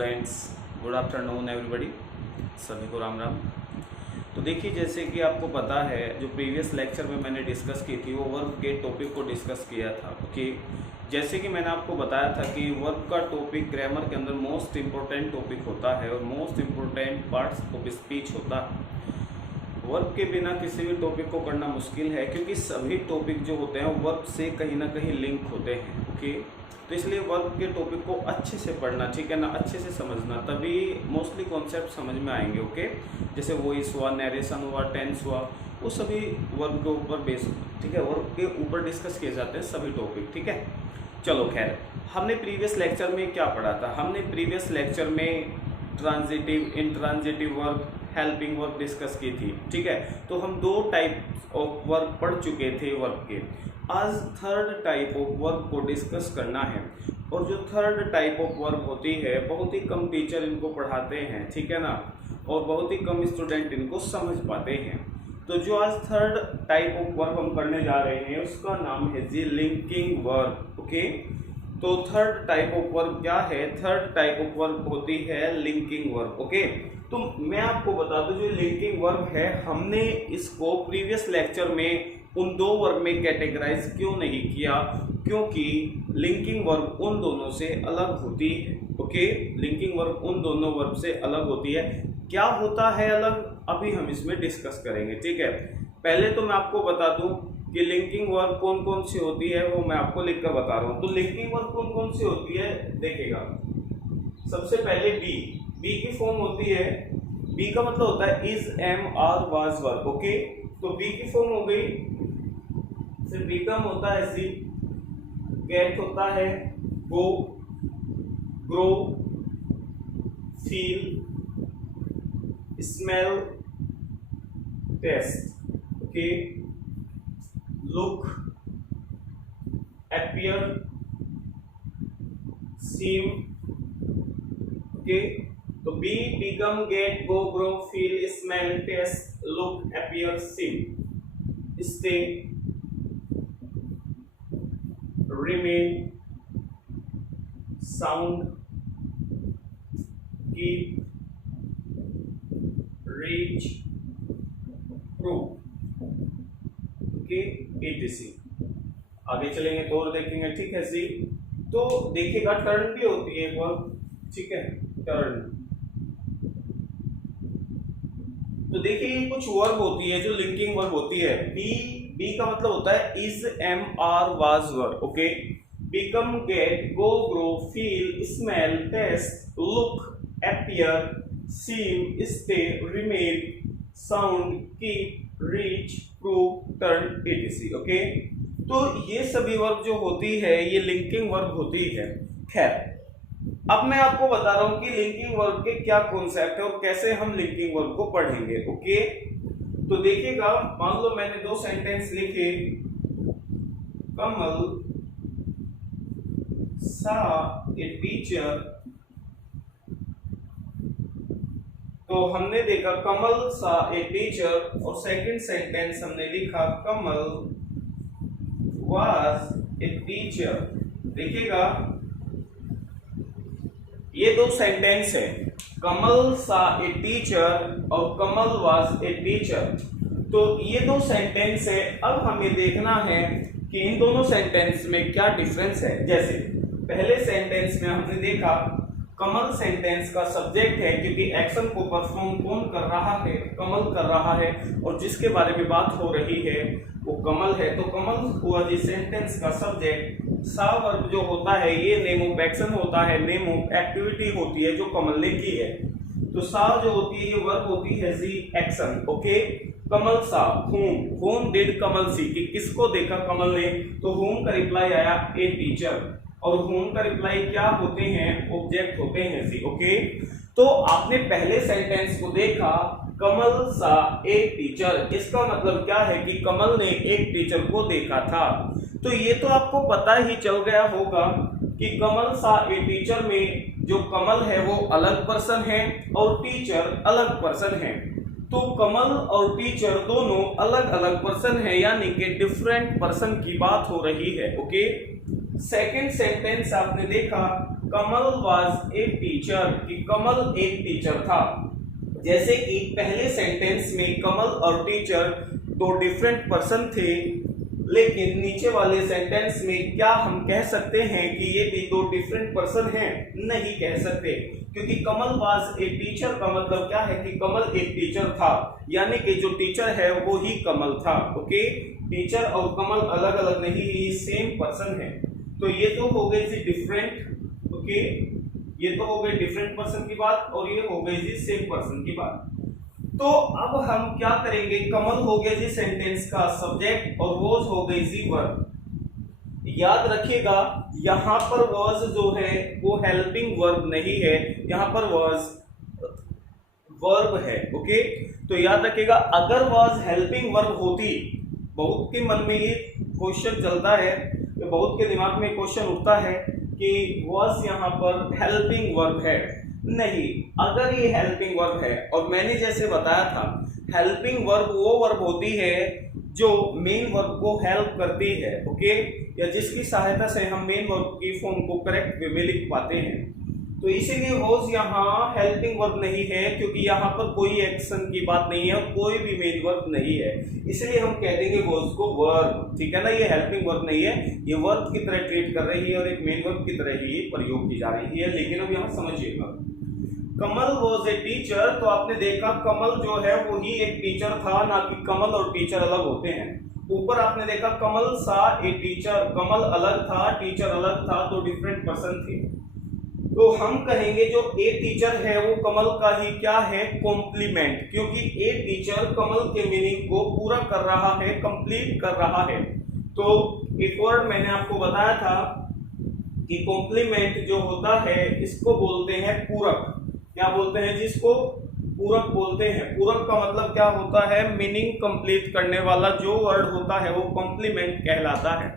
Students, good afternoon everybody. सभी को राम राम। तो देखिए, जैसे कि आपको पता है, जो प्रीवियस लेक्चर में मैंने डिस्कस की थी वो वर्ब के टॉपिक को डिस्कस किया था। ओके, जैसे कि मैंने आपको बताया था कि वर्ब का टॉपिक ग्रामर के अंदर मोस्ट इम्पोर्टेंट टॉपिक होता है और most important parts of speech होता है। वर्ब के बिना किसी भी टॉपिक को करना मुश्किल है, क्योंकि सभी टॉपिक जो होते हैं वर्ब से कहीं ना कहीं लिंक होते हैं। ओके, तो इसलिए वर्ब के टॉपिक को अच्छे से पढ़ना, ठीक है ना, अच्छे से समझना, तभी मोस्टली कॉन्सेप्ट समझ में आएंगे। ओके, जैसे वॉइस हुआ, नरेशन हुआ, टेंस हुआ, वो सभी वर्ब के ऊपर बेस, ठीक है, वर्ब के ऊपर डिस्कस किए जाते हैं सभी टॉपिक। ठीक है, चलो खैर, हमने प्रीवियस लेक्चर में क्या पढ़ा था? हमने प्रीवियस लेक्चर में transitive, intransitive verb, helping verb discuss की थी। ठीक है, तो हम दो टाइप ऑफ वर्ब पढ़ चुके थे वर्ब के। आज थर्ड टाइप ऑफ वर्ब को डिस्कस करना है, और जो थर्ड टाइप ऑफ वर्ब होती है बहुत ही कम टीचर इनको पढ़ाते हैं, ठीक है ना, और बहुत ही कम स्टूडेंट इनको समझ पाते हैं। तो जो आज थर्ड टाइप ऑफ वर्ब हम करने जा रहे हैं उसका नाम है जी लिंकिंग वर्ब। ओके, तो थर्ड टाइप ऑफ वर्ब क्या है? थर्ड टाइप ऑफ वर्ब होती है लिंकिंग वर्ब। ओके, तो मैं आपको बता दूं, जो लिंकिंग वर्ब है हमने इसको प्रीवियस लेक्चर में उन दो वर्ब में कैटेगराइज क्यों नहीं किया? क्योंकि लिंकिंग वर्ब उन दोनों से अलग होती है। ओके, लिंकिंग वर्ब उन दोनों वर्ब से अलग होती है। क्या होता है अलग, अभी हम इसमें डिस्कस करेंगे। ठीक है, पहले तो मैं आपको बता दूं कि लिंकिंग वर्ब कौन कौन सी होती है, वो मैं आपको लिखकर बता रहा हूं। तो लिंकिंग वर्ब कौन कौन सी होती है देखिएगा। सबसे पहले बी की फॉर्म होती है, बी का मतलब होता है is, am, are, was, verb. Okay, तो बी की फॉर्म हो गई, फिर बिकम होता है सी, गेट होता है go, grow, feel, smell, taste. Okay, look, appear, seem। Okay, तो be, become, get, go, grow, feel, smell, taste, look, appear, seem, stay, remain, sound, keep, reach, prove। Okay, etc। आगे चलेंगे तो और देखेंगे। ठीक है जी, तो देखिएगा टर्न भी होती है एक वर्ब। ठीक है, टर्न। तो देखिए कुछ वर्ब होती है जो लिंकिंग वर्ब होती है। बी का मतलब होता है is, am, are, was, verb. Okay, become, get, go, grow, feel, smell, taste, look, appear, seem, stay, remain, sound, keep, reach, prove, turn, etc। Okay, तो ये सभी वर्ब जो होती है ये लिंकिंग वर्ब होती है। खैर, अब मैं आपको बता रहा हूं कि लिंकिंग वर्ब के क्या कॉन्सेप्ट है और कैसे हम लिंकिंग वर्ब को पढ़ेंगे। ओके, तो देखिएगा, मान लो मैंने दो सेंटेंस लिखे, कमल सा ए टीचर। तो हमने देखा कमल सा ए टीचर, और सेकंड सेंटेंस हमने लिखा कमल वाज ए टीचर। देखिएगा, ये दो सेंटेंस है, कमल सा ए टीचर और कमल वाज ए टीचर। तो ये दो सेंटेंस है। अब हमें देखना है कि इन दोनों सेंटेंस में क्या डिफरेंस है। जैसे पहले सेंटेंस में हमने देखा कमल सेंटेंस का सब्जेक्ट है, क्योंकि एक्शन को परफॉर्म कौन कर रहा है? कमल कर रहा है, और जिसके बारे में बात हो रही है वो कमल है। तो कमल हुआ जी सेंटेंस का सब्जेक्ट। सा वर्ब जो होता है ये नेम ऑफ एक्शन होता है, नेम ऑफ एक्टिविटी होती है जो कमल ने की है। तो सा जो होती है ये वर्ब होती है जी एक्शन। ओके, कमल सा, whom did कमल सी, कि किसको देखा कमल ने? तो whom का रिप्लाई आया ए टीचर, और whom का रिप्लाई क्या होते हैं? ऑब्जेक्ट होते हैं जी। ओके, तो आपने पहले सेंटेंस को देखा कमल सा एक टीचर, इसका मतलब क्या है कि कमल ने एक टीचर को देखा था। तो ये तो आपको पता ही चल गया होगा कि कमल सा ए टीचर में जो कमल है वो अलग पर्सन है और टीचर अलग पर्सन है। तो कमल और टीचर दोनों अलग अलग पर्सन है, यानी कि डिफरेंट पर्सन की बात हो रही है। ओके, सेकंड सेंटेंस आपने देखा कमल वाज ए टीचर, कि कमल एक टीचर था। जैसे कि पहले सेंटेंस में कमल और टीचर दो डिफरेंट पर्सन थे, लेकिन नीचे वाले सेंटेंस में क्या हम कह सकते हैं कि ये भी दो डिफरेंट पर्सन हैं? नहीं कह सकते, क्योंकि कमल वाज ए टीचर का मतलब क्या है कि कमल एक टीचर था, यानी कि जो टीचर है वो ही कमल था। ओके, टीचर और कमल अलग अलग नहीं, ये सेम पर्सन है। तो ये तो हो गई जी डिफरेंट, ओके, ये तो हो गई डिफरेंट पर्सन की बात, और ये हो गई जी सेम पर्सन की बात। तो अब हम क्या करेंगे, कमल हो गया जी सेंटेंस का सब्जेक्ट और वॉज हो गई जी वर्ब। याद रखिएगा यहां पर वॉज जो है वो हेल्पिंग वर्ब नहीं है, यहां पर वॉज वर्ब है। ओके, तो याद रखिएगा अगर वॉज हेल्पिंग वर्ब होती, बहुत के मन में ये क्वेश्चन चलता है, तो बहुत के दिमाग में क्वेश्चन उठता है कि वॉज यहां पर हेल्पिंग वर्ब है। नहीं, अगर ये हेल्पिंग वर्ब है, और मैंने जैसे बताया था हेल्पिंग वर्ब वो वर्ब होती है जो मेन वर्ब को हेल्प करती है, ओके, या जिसकी सहायता से हम मेन वर्ब की फॉर्म को करेक्ट वे में लिख पाते हैं। तो इसीलिए वॉज यहाँ हेल्पिंग वर्ब नहीं है, क्योंकि यहाँ पर कोई एक्शन की बात नहीं है, कोई भी मेन वर्ब नहीं है, इसलिए हम कह देंगे वॉज को वर्ब। ठीक है ना, ये हेल्पिंग वर्ब नहीं है, ये वर्ब की तरह ट्रीट कर रही है और एक मेन वर्ब की तरह ही प्रयोग की जा रही है। लेकिन अब यहाँ समझिएगा, कमल वॉज ए टीचर, तो आपने देखा कमल जो है वो ही एक टीचर था, ना कि कमल और टीचर अलग होते हैं। ऊपर आपने देखा कमल सा ए टीचर, कमल अलग था, टीचर अलग था, तो डिफरेंट पर्सन थे। तो हम कहेंगे जो ए टीचर है वो कमल का ही क्या है, कॉम्प्लीमेंट, क्योंकि ए टीचर कमल के मीनिंग को पूरा कर रहा है, कंप्लीट कर रहा है। तो एक वर्ड मैंने आपको बताया था कि कॉम्प्लीमेंट जो होता है इसको बोलते हैं पूरक। क्या बोलते हैं जिसको? पूरक बोलते हैं। पूरक का मतलब क्या होता है, मीनिंग कंप्लीट करने वाला जो वर्ड होता है वो कॉम्प्लीमेंट कहलाता है।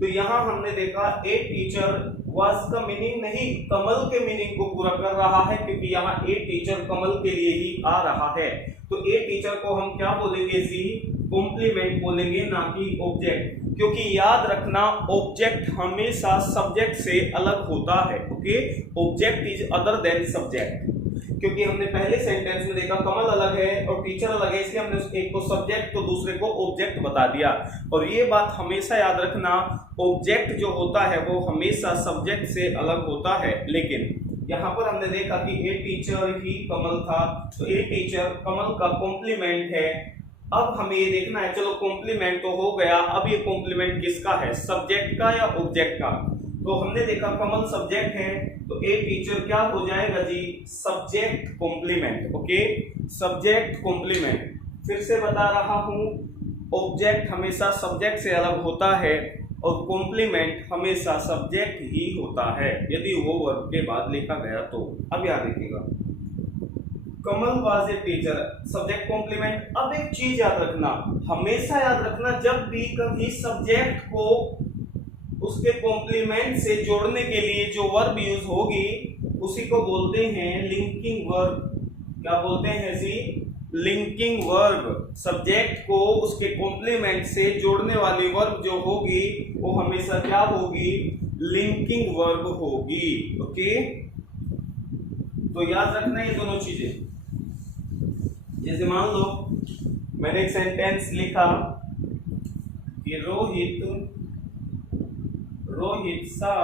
तो यहाँ हमने देखा ए टीचर वाज का मीनिंग नहीं, कमल के मीनिंग को पूरा कर रहा है, क्योंकि यहाँ ए टीचर कमल के लिए ही आ रहा है। तो ए टीचर को हम क्या बोलेंगे जी, कॉम्प्लीमेंट बोलेंगे, ना कि ऑब्जेक्ट, क्योंकि याद रखना ऑब्जेक्ट हमेशा सब्जेक्ट से अलग होता है। Okay, object is other than subject, क्योंकि हमने पहले सेंटेंस में देखा कमल अलग है और टीचर अलग है, इसलिए हमने एक को सब्जेक्ट तो दूसरे को ऑब्जेक्ट बता दिया। और ये बात हमेशा याद रखना, ऑब्जेक्ट जो होता है वो हमेशा सब्जेक्ट से अलग होता है। लेकिन यहाँ पर हमने देखा कि ए टीचर ही कमल था, तो ए टीचर कमल का कॉम्प्लीमेंट है। अब हमें ये देखना है, चलो कॉम्प्लीमेंट तो हो गया, अब ये कॉम्प्लीमेंट किसका है, सब्जेक्ट का या ऑब्जेक्ट का? तो हमने देखा कमल सब्जेक्ट है, तो ए टीचर क्या हो जाएगा जी, subject complement. Okay, subject complement. फिर से बता रहा हूं, ऑब्जेक्ट हमेशा सब्जेक्ट से अलग होता है और कॉम्प्लीमेंट हमेशा सब्जेक्ट ही होता है, यदि वो वर्ब के बाद लिखा गया तो। अब याद रखिएगा, Kamal was a teacher, subject complement. अब एक चीज याद रखना, हमेशा याद रखना, जब भी कभी सब्जेक्ट को उसके कॉम्प्लीमेंट से जोड़ने के लिए जो वर्ब यूज होगी उसी को बोलते हैं लिंकिंग वर्ब। क्या बोलते हैं जी, लिंकिंग वर्ब। सब्जेक्ट को उसके कॉम्प्लीमेंट से जोड़ने वाली वर्ब जो होगी वो हमेशा क्या होगी, लिंकिंग वर्ब होगी। ओके, तो याद रखना ये दोनों चीजें। जैसे मान लो मैंने एक सेंटेंस लिखा कि रोहित सा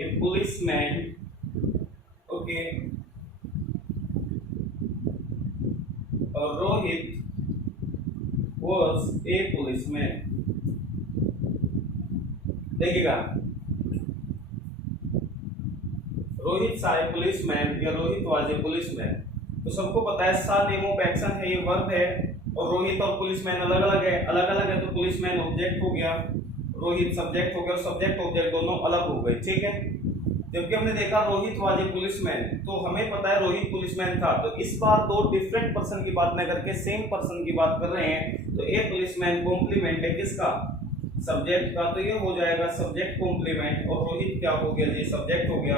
ए पुलिसमैन, ओके, और रोहित वाज ए पुलिसमैन। देखिएगा, रोहित सा ए पुलिसमैन या रोहित वाज ए पुलिसमैन, तो सबको पता है सा नेम ऑफ एक्शन है, ये वर्ब है, और रोहित और पुलिसमैन अलग अलग है। अलग अलग है तो पुलिसमैन ऑब्जेक्ट हो गया, रोहित सब्जेक्ट हो गया, और सब्जेक्ट ऑब्जेक्ट दोनों अलग हो गए। ठीक है, जबकि हमने देखा रोहित वाज ए पुलिसमैन, तो हमें पता है रोहित पुलिसमैन था। तो इस बार दो डिफरेंट पर्सन की बात न करके सेम पर्सन की बात कर रहे हैं, तो ए पुलिसमैन कॉम्प्लीमेंट है किसका, सब्जेक्ट का, तो ये हो जाएगा सब्जेक्ट कॉम्प्लीमेंट। और रोहित क्या हो गया जी, सब्जेक्ट हो गया।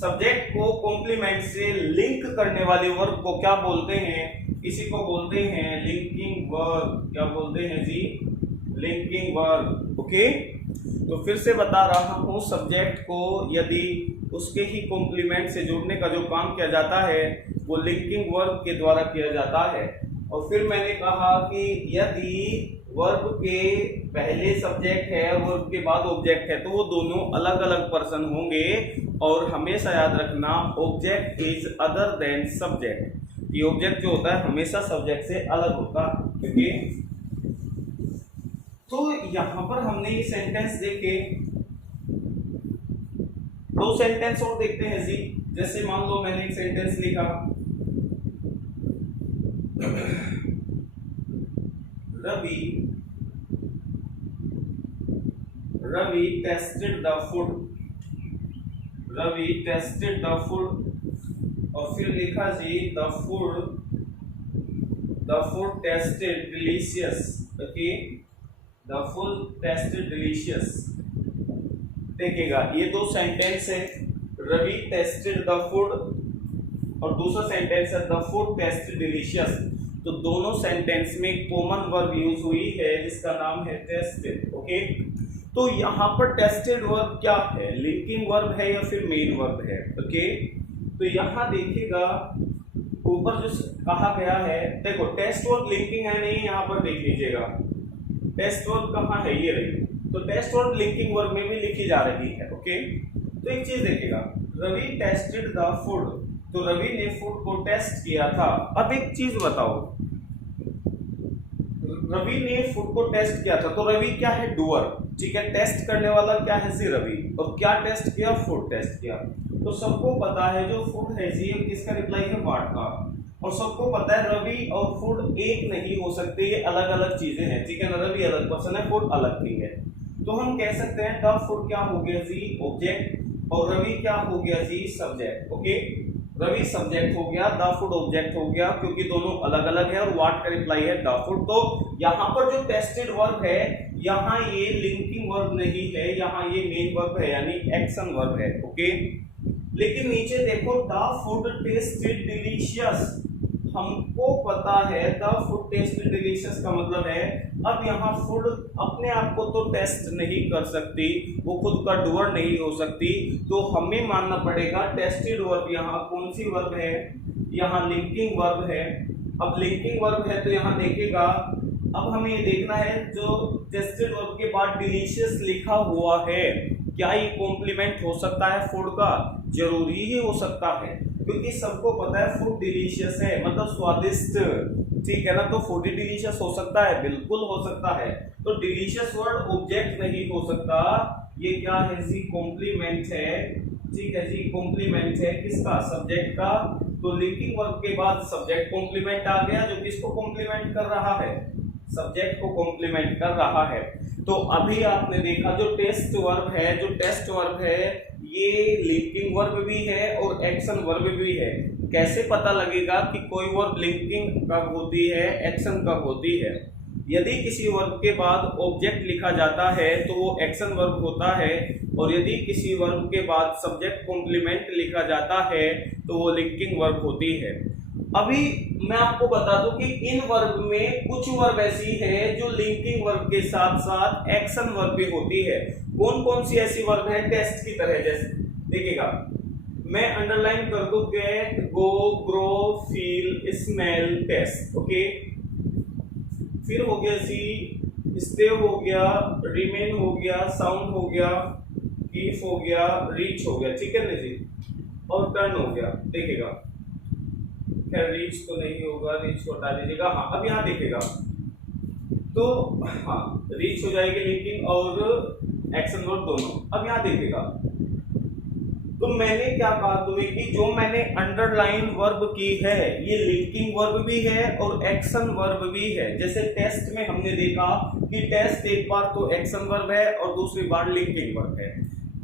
सब्जेक्ट को कॉम्प्लीमेंट से लिंक करने वाले वर्ब को क्या बोलते हैं, इसी को बोलते हैं लिंकिंग वर्ब। क्या बोलते हैं जी, लिंकिंग वर्ब। ओके, तो फिर से बता रहा हूँ, सब्जेक्ट को यदि उसके ही कॉम्प्लीमेंट से जोड़ने का जो काम किया जाता है वो लिंकिंग वर्ब के द्वारा किया जाता है। और फिर मैंने कहा कि यदि वर्ब के पहले सब्जेक्ट है और वर्ब के बाद ऑब्जेक्ट है तो वो दोनों अलग अलग पर्सन होंगे। और हमेशा याद रखना, object is other than subject. ये ऑब्जेक्ट जो होता है हमेशा सब्जेक्ट से अलग होता है। ओके, तो यहां पर हमने ये सेंटेंस देखे, दो सेंटेंस और देखते हैं जी। जैसे मान लो मैंने एक सेंटेंस लिखा, Ravi tested the food, Ravi tested the food. और फिर लिखा जी the food tasted delicious. Okay, the food tasted delicious. देखिएगा ये दो सेंटेंस है, रवि टेस्टेड द फूड और दूसरा सेंटेंस है द फूड टेस्टेड डिलीशियस। तो दोनों सेंटेंस में कॉमन वर्ब यूज हुई है जिसका नाम है टेस्टेड। ओके, तो यहाँ पर टेस्टेड वर्ब क्या है, लिंकिंग वर्ब है या फिर मेन वर्ब है। ओके, तो यहाँ देखिएगा ऊपर जो कहा गया है, देखो टेस्ट वर्ब लिंकिंग है नहीं, यहाँ पर देख लीजिएगा टेस्ट वर्ब कहाँ है, ये रही। तो टेस्ट वर्ब लिंकिंग वर्ब में भी लिखी जा रही है। ओके, तो एक चीज देखिएगा, रवि टेस्टेड द फूड, तो रवि ने फूड को टेस्ट किया था। अब एक चीज बताओ, रवि ने फूड को टेस्ट किया था, तो रवि क्या है, डूअर। ठीक है, टेस्ट करने वाला क्या है जी, रवि। और क्या टेस्ट किया, फूड टेस्ट किया। तो सबको पता है जो फूड है जी किसका रिप्लाई है, वाट का। और सबको पता है रवि और फूड एक नहीं हो सकते, ये अलग अलग चीजें हैं। ठीक है ना, रवि अलग पर्सन है, फूड अलग थिंग है। तो हम कह सकते हैं द फूड क्या हो गया जी, ऑब्जेक्ट, और रवि क्या हो गया जी, सब्जेक्ट। ओके, रवि सब्जेक्ट हो गया, द फूड ऑब्जेक्ट हो गया, क्योंकि दोनों अलग अलग है और व्हाट का रिप्लाई है द फूड। तो यहाँ पर जो टेस्टेड वर्ब है, यहाँ ये लिंकिंग वर्ब नहीं है, यहाँ ये मेन वर्ब है यानी एक्शन वर्ब है। ओके, लेकिन नीचे देखो द फूड टेस्टेड डिलीशियस, हमको पता है द फूड टेस्टेड डिलीशियस का मतलब है अब यहाँ फूड अपने आप को तो टेस्ट नहीं कर सकती, वो खुद का डूअर नहीं हो सकती, तो हमें मानना पड़ेगा टेस्टेड वर्ब यहाँ कौन सी वर्ब है, यहाँ लिंकिंग वर्ब है। अब लिंकिंग वर्ब है तो यहाँ देखेगा, अब हमें ये देखना है जो टेस्टेड वर्ब के बाद डिलीशियस लिखा हुआ है, क्या ये कॉम्प्लीमेंट हो सकता है फूड का, जरूरी ही हो सकता है, क्योंकि सबको पता है फूड डिलीशियस है मतलब स्वादिष्ट। ठीक है ना, तो फूड डिलीशियस हो सकता है, बिल्कुल हो सकता है। तो डिलीशियस वर्ड ऑब्जेक्ट नहीं हो सकता, ये क्या है जी, कॉम्प्लीमेंट है। ठीक है जी, कॉम्प्लीमेंट है किसका, सब्जेक्ट का। तो लिंकिंग वर्ब के बाद सब्जेक्ट कॉम्प्लीमेंट आ गया, जो किसको कॉम्प्लीमेंट कर रहा है, सब्जेक्ट को कॉम्प्लीमेंट कर रहा है। तो अभी आपने देखा जो टेस्ट वर्ब है, जो टेस्ट वर्ब है ये लिंकिंग वर्ब भी है और एक्शन वर्ब भी है। कैसे पता लगेगा कि कोई वर्ब लिंकिंग कब होती है, एक्शन कब होती है। यदि किसी वर्ब के बाद ऑब्जेक्ट लिखा जाता है तो वो एक्शन वर्ब होता है, और यदि किसी वर्ब के बाद सब्जेक्ट कॉम्प्लीमेंट लिखा जाता है तो वो लिंकिंग वर्ब होती है। अभी मैं आपको बता दूं कि इन वर्ब में कुछ वर्ब ऐसी है जो लिंकिंग वर्ब के साथ साथ एक्शन वर्ब भी होती है। कौन कौन सी ऐसी वर्ब है, टेस्ट की तरह, जैसे देखिएगा मैं अंडरलाइन कर दूं, get, go, grow, feel, smell, taste. Okay, फिर हो गया सी, स्टे हो गया, रिमेन हो गया, साउंड हो गया, कीप हो गया, रीच हो गया। ठीक है ना जी, और टर्न हो गया। देखिएगा खैर रीच तो नहीं होगा, रीच को हटा दीजिएगा। हाँ, अब यहाँ देखेगा तो हाँ रीच हो जाएगी लिंकिंग और एक्शन वर्ब दोनों। अब यहाँ देखेगा तो मैंने क्या कहा तुम्हें कि जो मैंने अंडरलाइन वर्ब की है ये लिंकिंग वर्ब भी है और एक्शन वर्ब भी है। जैसे टेस्ट में हमने देखा कि टेस्ट एक बार तो एक्शन वर्ब है और दूसरी बार लिंकिंग वर्ब है।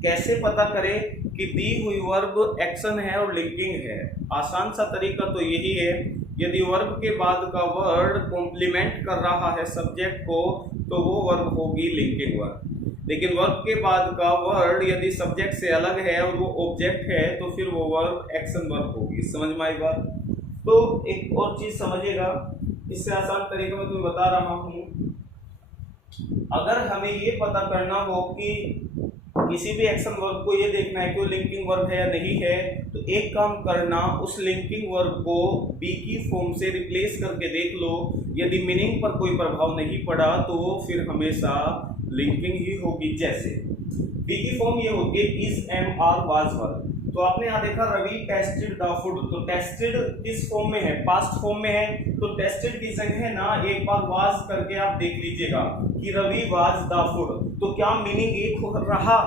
कैसे पता करें कि दी हुई वर्ब एक्शन है और लिंकिंग है? आसान सा तरीका तो यही है, यदि वर्ब के बाद का वर्ड कॉम्प्लीमेंट कर रहा है सब्जेक्ट को तो वो वर्ब होगी लिंकिंग वर्ब, लेकिन वर्ब के बाद का वर्ड यदि सब्जेक्ट से अलग है और वो ऑब्जेक्ट है तो फिर वो वर्ब एक्शन वर्ब होगी। समझ में आई बात? तो एक और चीज समझिएगा, इससे आसान तरीके में तुम्हें बता रहा हूँ अगर हमें ये पता करना हो कि किसी भी एक्शन वर्ब को ये देखना है कि वो लिंकिंग वर्ब है या नहीं है, तो एक काम करना, उस लिंकिंग वर्ब को बी की फॉर्म से रिप्लेस करके देख लो। यदि मीनिंग पर कोई प्रभाव नहीं पड़ा तो फिर हमेशा लिंकिंग ही होगी। जैसे बी की फॉर्म ये होगी is am are was verb, तो आपने यहाँ देखा रवि टेस्टेड द फूड, तो टेस्टेड किस फॉर्म में है, पास्ट फॉर्म में है, तो टेस्टेड की जगह ना एक बार वाज करके आप देख लीजिएगा कि रवि वाज द फूड, तो क्या मीनिंग एक रहा,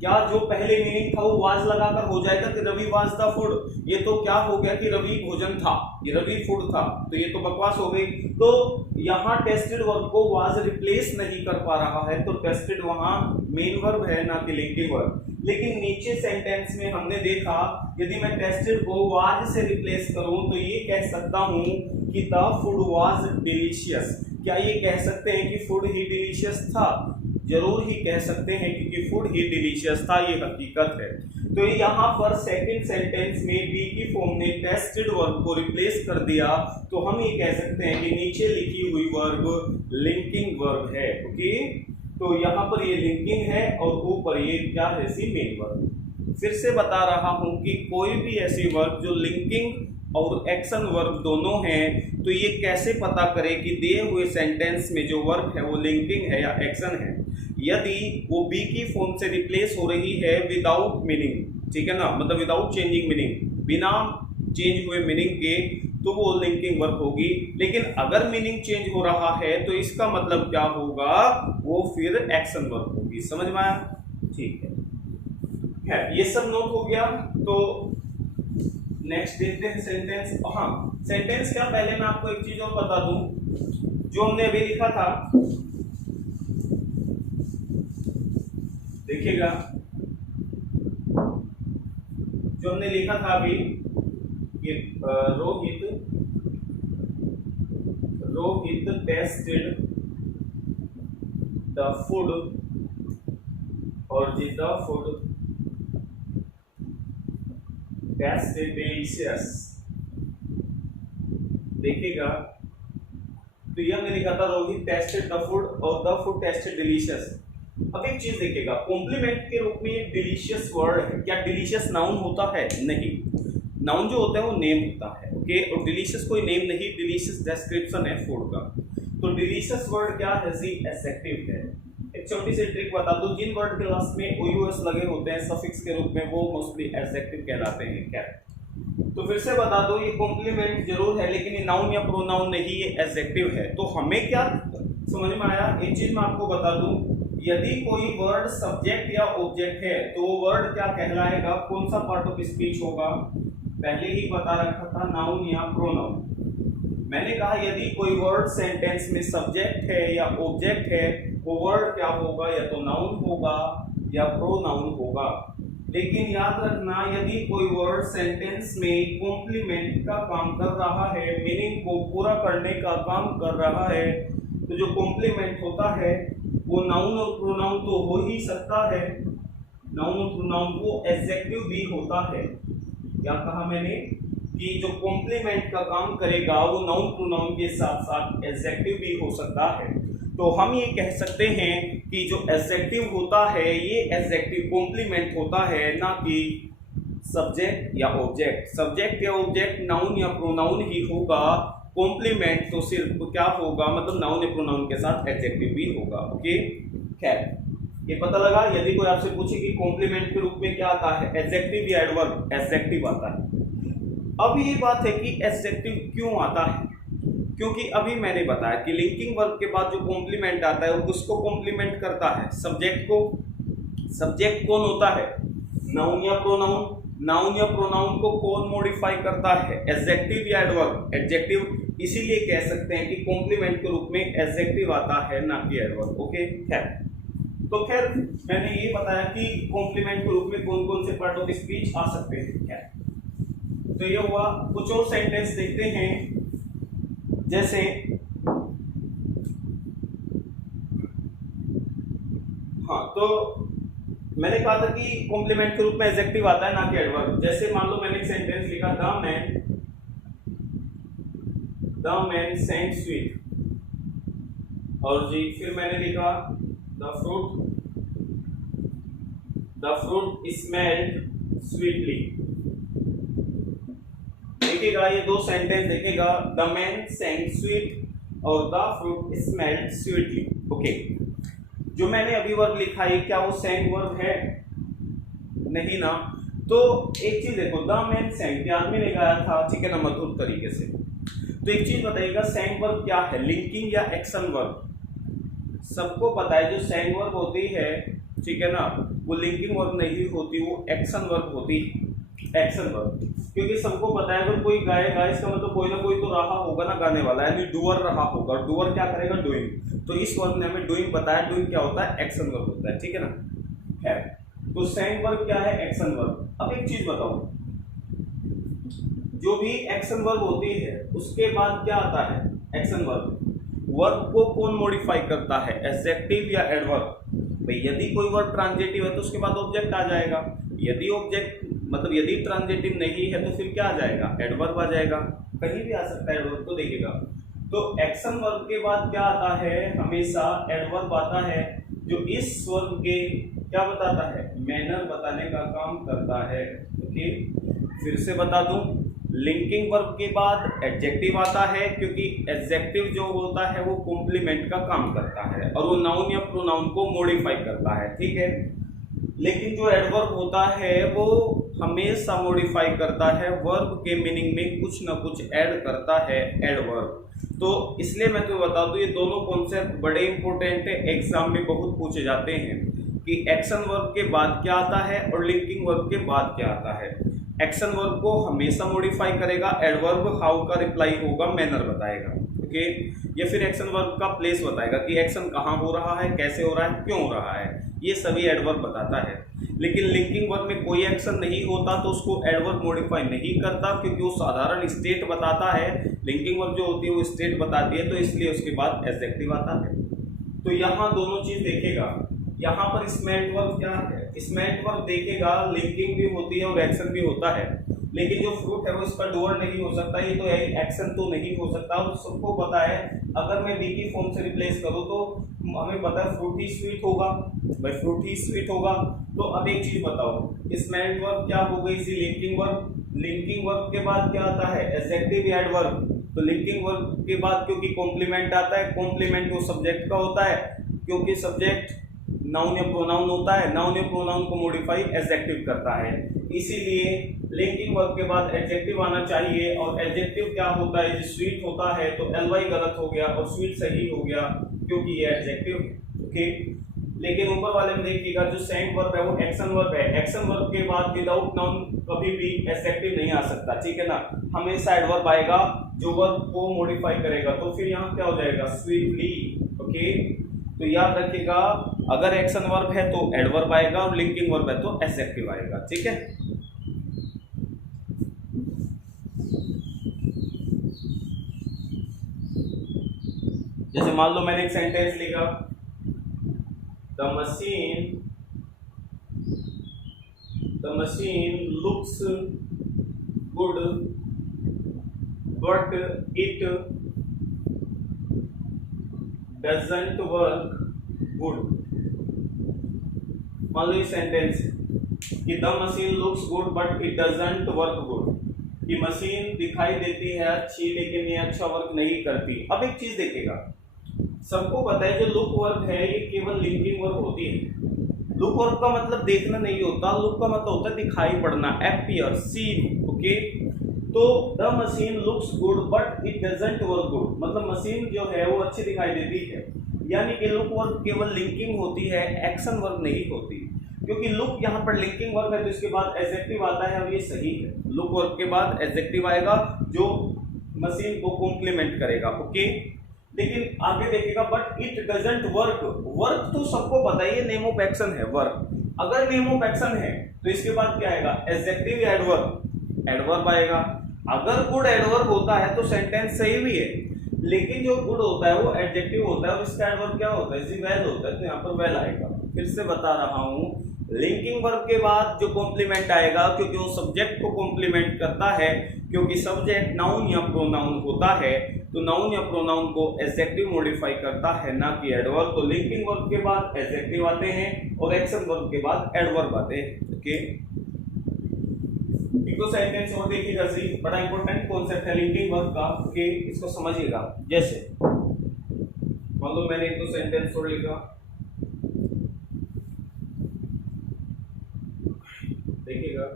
क्या जो पहले मीनिंग था वो वाज लगाकर हो जाएगा कि रवि वाज द फूड, ये तो क्या हो गया कि रवि भोजन था, ये रवि फूड था, तो ये तो बकवास हो गई। तो यहाँ टेस्टेड वर्ब को वाज रिप्लेस नहीं कर पा रहा है, तो टेस्टेड वहां मेन वर्ब है ना कि लिंकिंग वर्ब। लेकिन नीचे सेंटेंस में हमने देखा यदि मैं टेस्टेड को वाज से रिप्लेस करूं तो ये कह सकता हूं कि द फूड वाज डिलीशियस। क्या ये कह सकते हैं कि फूड ही डिलीशियस था? जरूर ही कह सकते हैं क्योंकि फूड ही डिलीशियस था, ये हकीकत है। तो यहाँ पर सेकंड सेंटेंस में बी की फॉर्म ने टेस्टेड वर्ब को रिप्लेस कर दिया, तो हम ये कह सकते हैं कि नीचे लिखी हुई वर्ब लिंकिंग वर्ब है। ओके, तो यहाँ पर ये लिंकिंग है और ऊपर ये क्या है, सी मेन वर्ब। फिर से बता रहा हूं कि कोई भी ऐसी वर्ब जो लिंकिंग और एक्शन वर्ब दोनों हैं, तो ये कैसे पता करें कि दिए हुए सेंटेंस में जो वर्ब है वो लिंकिंग है या एक्शन है। यदि वो बी की फॉर्म से रिप्लेस हो रही है विदाउट मीनिंग, ठीक है ना, मतलब विदाउट चेंजिंग मीनिंग, बिना चेंज हुए मीनिंग के, तो वो लिंकिंग वर्ब होगी। लेकिन अगर मीनिंग चेंज हो रहा है तो इसका मतलब क्या होगा, वो फिर एक्शन वर्ब होगी। समझ में आया? ठीक है, ये सब नोट हो गया। तो नेक्स्ट देखते हैं सेंटेंस। हाँ, सेंटेंस क्या, पहले मैं आपको एक चीज और बता दूं, जो हमने अभी लिखा था, देखिएगा, जो हमने लिखा था अभी, ये रोहित टेस्टेड द फूड, और जी द फूड टेस्टेड डिलीशियस। देखिएगा, तो ये हमने लिखा था रोहित टेस्टेड द फूड और द फूड टेस्टेड डिलीशियस। अब एक चीज देखिएगा, कॉम्प्लीमेंट के रूप में ये डिलीशियस वर्ड है, क्या डिलीशियस नाउन होता है? नहीं, नाउन जो होता है वो नेम होता है। ओके, और डिलीशियस कोई नेम नहीं, डिलीशियस डिस्क्रिप्शन है फूड का। तो डिलीशियस वर्ड क्या है जी, एडजेक्टिव है। एक छोटी सी ट्रिक बता दूं, जिन वर्ड के लास्ट में ओयूएस लगे होते हैं सफिक्स के रूप में, वो मोस्टली एडजेक्टिव कहलाते हैं। क्या, तो फिर से बता दो, ये कॉम्प्लीमेंट जरूर है लेकिन ये नाउन या प्रोनाउन नहीं, ये एडजेक्टिव है। तो हमें क्या समझ में आया, एक चीज मैं आपको बता दूं, यदि कोई वर्ड सब्जेक्ट या ऑब्जेक्ट है तो वो वर्ड क्या कहलाएगा, कौन सा पार्ट ऑफ स्पीच होगा, पहले ही बता रखा था, नाउन या प्रोनाउन। मैंने कहा यदि कोई वर्ड सेंटेंस में सब्जेक्ट है या ऑब्जेक्ट है, वो वर्ड क्या होगा, या तो नाउन होगा या प्रोनाउन होगा। लेकिन याद रखना, यदि कोई वर्ड सेंटेंस में कॉम्प्लीमेंट का काम कर रहा है, मीनिंग को पूरा करने का काम कर रहा है, तो जो कॉम्प्लीमेंट होता है वो नाउन और प्रोनाउन तो हो ही सकता है, नाउन और प्रोनाउन, वो एडजेक्टिव भी होता है। क्या कहा मैंने कि जो कॉम्प्लीमेंट का काम करेगा वो नाउन प्रोनाउन के साथ साथ एडजेक्टिव भी हो सकता है। तो हम ये कह सकते हैं कि जो एडजेक्टिव होता है ये एडजेक्टिव कॉम्प्लीमेंट होता है, ना कि सब्जेक्ट या ऑब्जेक्ट। सब्जेक्ट या ऑब्जेक्ट नाउन या प्रोनाउन ही होगा, कॉम्प्लीमेंट तो सिर्फ क्या होगा, मतलब नाउन या प्रोनाउन के साथ एडजेक्टिव भी होगा। ओके, खैर ये पता लगा। यदि कोई आपसे पूछे कि कॉम्प्लीमेंट के रूप में क्या आता है, एडजेक्टिव या एडवर्ब, एडजेक्टिव आता है। अब ये बात है कि एडजेक्टिव क्यों आता है, क्योंकि अभी मैंने बताया कि लिंकिंग वर्ब के बाद जो कॉम्प्लीमेंट आता है वो किसको कॉम्प्लीमेंट करता है, सब्जेक्ट को। सब्जेक्ट कौन होता है, नाउन या प्रोनाउन। नाउन या प्रोनाउन को कौन मॉडिफाई करता है, एडजेक्टिव या एडवर्ब, एडजेक्टिव। इसीलिए कह सकते हैं कि कॉम्प्लीमेंट के रूप में एडजेक्टिव आता है, ना कि एडवर्ब। ओके, खैर तो खैर मैंने ये बताया कि कॉम्प्लीमेंट के रूप में कौन कौन से पार्ट ऑफ स्पीच आ सकते हैं। क्या, तो ये हुआ। कुछ और सेंटेंस देखते हैं, जैसे हाँ, तो मैंने कहा था कि कॉम्प्लीमेंट के रूप में एडजेक्टिव आता है, ना कि एडवर्ब। जैसे मान लो मैंने एक सेंटेंस लिखा, द मैन सेंट स्वीट, और जी फिर मैंने लिखा द फ्रूट स्मेल्ड स्वीटली। देखिएगा ये दो सेंटेंस देखिएगा, द मैन sang स्वीट और the fruit smelled sweetly. Okay, जो मैंने अभी वर्ब लिखा है क्या वो sang वर्ब है? नहीं ना। तो एक चीज देखो, द मैन sang कि आदमी ने गाया था, ठीक है ना, मधुर तरीके से। तो एक चीज बताइएगा, sang वर्ब क्या है, लिंकिंग या एक्शन वर्ब? सबको पता है जो sang वर्ब होती है, ठीक है ना, वो लिंकिंग वर्ब नहीं होती, वो एक्शन वर्ब होती है। एक्शन वर्ब, क्योंकि सबको पता है अगर कोई गाएगा इसका मतलब कोई ना कोई तो रहा होगा ना गाने वाला, यानी डूअर रहा होगा। डूअर क्या करेगा? डूइंग। तो इस वर्ब ने हमें डूइंग बताया, डूइंग क्या होता है? एक्शन वर्ब होता है, ठीक है ना। है तो sang वर्ब क्या है? Action verb. अब एक चीज बताओ, जो भी एक्शन वर्ब होती है उसके बाद क्या आता है? Action verb. वर्ब को कौन मॉडिफाई करता है, एडजेक्टिव या एडवर्ब? भाई यदि कोई वर्ब ट्रांजिटिव है तो उसके बाद ऑब्जेक्ट आ जाएगा, यदि ऑब्जेक्ट मतलब यदि ट्रांजिटिव नहीं है तो फिर क्या आ जाएगा? एडवर्ब आ जाएगा, कहीं भी आ सकता है एडवर्ब। तो देखिएगा, तो एक्शन वर्ब के बाद क्या आता है? हमेशा एडवर्ब आता है, जो इस वर्ब के क्या बताता है? मैनर बताने का काम करता है। ओके, फिर से बता दूं, लिंकिंग वर्ब के बाद एडजेक्टिव आता है, क्योंकि एडजेक्टिव जो होता है वो कॉम्प्लीमेंट का काम करता है और वो नाउन या प्रोनाउन को मॉडिफाई करता है, ठीक है। लेकिन जो एडवर्ब होता है वो हमेशा मॉडिफाई करता है, वर्ब के मीनिंग में कुछ ना कुछ ऐड करता है एडवर्ब। तो इसलिए मैं तुम्हें बता दूं, ये दोनों कॉन्सेप्ट बड़े इंपॉर्टेंट है, एग्जाम में बहुत पूछे जाते हैं कि एक्शन वर्ब के बाद क्या आता है और लिंकिंग वर्ब के बाद क्या आता है। एक्शन वर्ब को हमेशा मॉडिफाई करेगा एडवर्ब, हाउ का रिप्लाई होगा मैनर बताएगा, ओके। या फिर एक्शन वर्ब का प्लेस बताएगा कि एक्शन कहाँ हो रहा है, कैसे हो रहा है, क्यों हो रहा है, ये सभी एडवर्ब बताता है। लेकिन लिंकिंग वर्ब में कोई एक्शन नहीं होता तो उसको एडवर्ब मॉडिफाई नहीं करता, क्योंकि वो साधारण स्टेट बताता है। लिंकिंग वर्ब जो होती है वो स्टेट बताती है, तो इसलिए उसके बाद एडजेक्टिव आता है। तो यहाँ दोनों चीज देखेगा, यहाँ पर स्मेल्ट वर्ब क्या है? स्मेल्ट वर्ब देखेगा लिंकिंग भी होती है और एक्शन भी होता है, लेकिन जो फ्रूट है वो इसका डूअर नहीं हो सकता, ये तो एक्शन तो नहीं हो सकता। और सबको पता है अगर मैं बी की फॉर्म से रिप्लेस करूँ तो हमें पता है फ्रूट ही स्वीट होगा, भाई फ्रूट ही स्वीट होगा। तो अब एक चीज बताओ, स्मेल्ट वर्ब क्या हो गई इसी लिंकिंग वर्ब। लिंकिंग वर्ब के बाद क्या आता है? एडजेक्टिव या एडवर्ब। तो लिंकिंग वर्ब के बाद क्योंकि कॉम्प्लीमेंट आता है, कॉम्प्लीमेंट वो सब्जेक्ट का होता है, क्योंकि सब्जेक्ट नाउन या प्रोनाउन होता है, नाउन या प्रोनाउन को मॉडिफाई एडजेक्टिव करता है, इसीलिए लिंकिंग वर्ब के बाद एडजेक्टिव आना चाहिए। और एडजेक्टिव क्या होता है? स्वीट होता है, तो एलवाई गलत हो गया और स्वीट सही हो गया, क्योंकि ये एडजेक्टिव है, ओके। लेकिन ऊपर वाले में देखिएगा जो सेम वर्ब है वो एक्शन वर्ब है। एक्शन वर्ब के बाद विदाउट नाउन कभी भी एडजेक्टिव नहीं आ सकता, ठीक है ना, हमेशा एडवर्ब आएगा जो वर्ब को मॉडिफाई करेगा। तो फिर यहाँ क्या हो जाएगा? Sweetly, okay. तो याद रखिएगा, अगर एक्शन वर्ब है तो एडवर्ब आएगा और लिंकिंग वर्ब है तो एडजेक्टिव आएगा, ठीक है। जैसे मान लो मैंने एक सेंटेंस लिखा, the machine looks good but it doesn't work good. मान लो ये सेंटेंस कि the machine looks good but it doesn't work good, कि मशीन दिखाई देती है अच्छी लेकिन ये अच्छा वर्क नहीं करती। अब एक चीज देखिएगा, सबको पता है जो लुक वर्ब है ये केवल लिंकिंग वर्ब होती है। लुक वर्ब का मतलब देखना नहीं होता, लुक का मतलब होता है दिखाई पड़ना, अपीयर, सीन, ओके। तो the machine looks good but it doesn't work good, मतलब मशीन जो है वो अच्छी दिखाई देती है, यानी कि लुक वर्ब केवल लिंकिंग होती है, एक्शन वर्ब नहीं होती। क्योंकि लुक यहाँ पर लिंकिंग वर्ब है तो इसके बाद एडजेक्टिव आता है और ये सही है। लुक वर्ब के बाद एडजेक्टिव आएगा जो मशीन को कॉम्प्लीमेंट करेगा, ओके। लेकिन आगे देखिएगा, but it doesn't work. Work तो सबको पता है, ये नेम ऑफ एक्शन है वर्क। अगर नेम ऑफ एक्शन है तो इसके बाद क्या आएगा? एडजेक्टिव या एडवर्ब? एडवर्ब आएगा। अगर गुड एडवर्ब होता है तो सेंटेंस सही भी है, लेकिन जो गुड होता है वो एडजेक्टिव होता है और इसका एडवर्ब क्या होता है? इसी वेल होता है, तो यहाँ पर वेल आएगा। फिर से बता रहा हूँ, लिंकिंग वर्ब के बाद जो कॉम्प्लीमेंट आएगा, क्योंकि वो सब्जेक्ट को कॉम्प्लीमेंट करता है, क्योंकि सब्जेक्ट नाउन या प्रोनाउन होता है, तो नाउन या प्रोनाउन को एडजेक्टिव मॉडिफाई करता है, ना कि एडवर्ब। तो लिंकिंग वर्ब के बाद एडजेक्टिव आते हैं और एक्शन वर्ब के बाद एडवर्ब आते हैं। ओके, एक दो सेंटेंस और देखिएगा जी, बड़ा इंपॉर्टेंट कॉन्सेप्ट है लिंकिंग वर्ब का। ओके, इसको समझिएगा। जैसे मान लो मैंने एक दो सेंटेंस और लिखा, देखिएगा।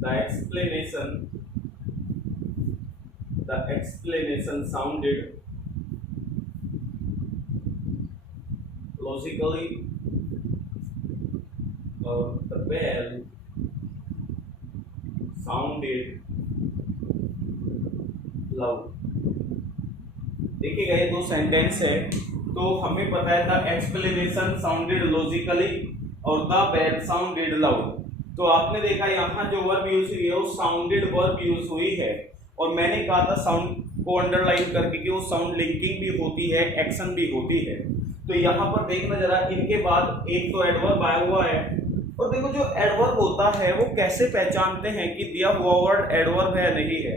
The explanation sounded logically, or the bell sounded loud। देखिएगा, ये दो सेंटेंस है, तो हमें पता है द एक्सप्लेनेशन साउंडेड लॉजिकली और द बेल साउंडेड लाउड। तो आपने देखा यहाँ जो वर्ब यूज हुई है वो साउंडेड वर्ब यूज हुई है, और मैंने कहा था साउंड को अंडरलाइन करके कि वो साउंड लिंकिंग भी होती है, एक्शन भी होती है। तो यहाँ पर देखना जरा, इनके बाद एक तो एडवर्ब आया हुआ है, और देखो जो एडवर्ब होता है वो कैसे पहचानते हैं कि दिया हुआ वर्ड एडवर्ब है या नहीं है।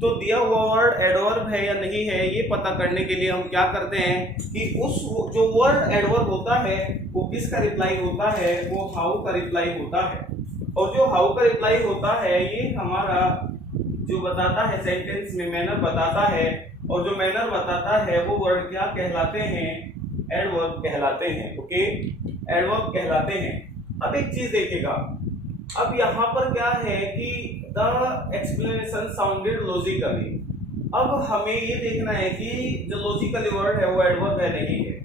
तो दिया हुआ वर्ड एडवर्ब है या नहीं है, ये पता करने के लिए हम क्या करते हैं कि उस जो वर्ड एडवर्ब होता है वो किसका रिप्लाई होता है, वो हाउ का रिप्लाई होता है। और जो हाउ का रिप्लाई होता है ये हमारा जो बताता है सेंटेंस में मैनर बताता है, और जो मैनर बताता है वो वर्ड क्या कहलाते हैं, एडवर्ब कहलाते हैं। ओके, एडवर्ब कहलाते हैं। अब एक चीज देखिएगा, अब यहाँ पर क्या है कि द एक्सप्लेनेशन साउंडेड लॉजिकली। अब हमें ये देखना है कि जो लॉजिकली वर्ड है वो एडवर्ब है नहीं है।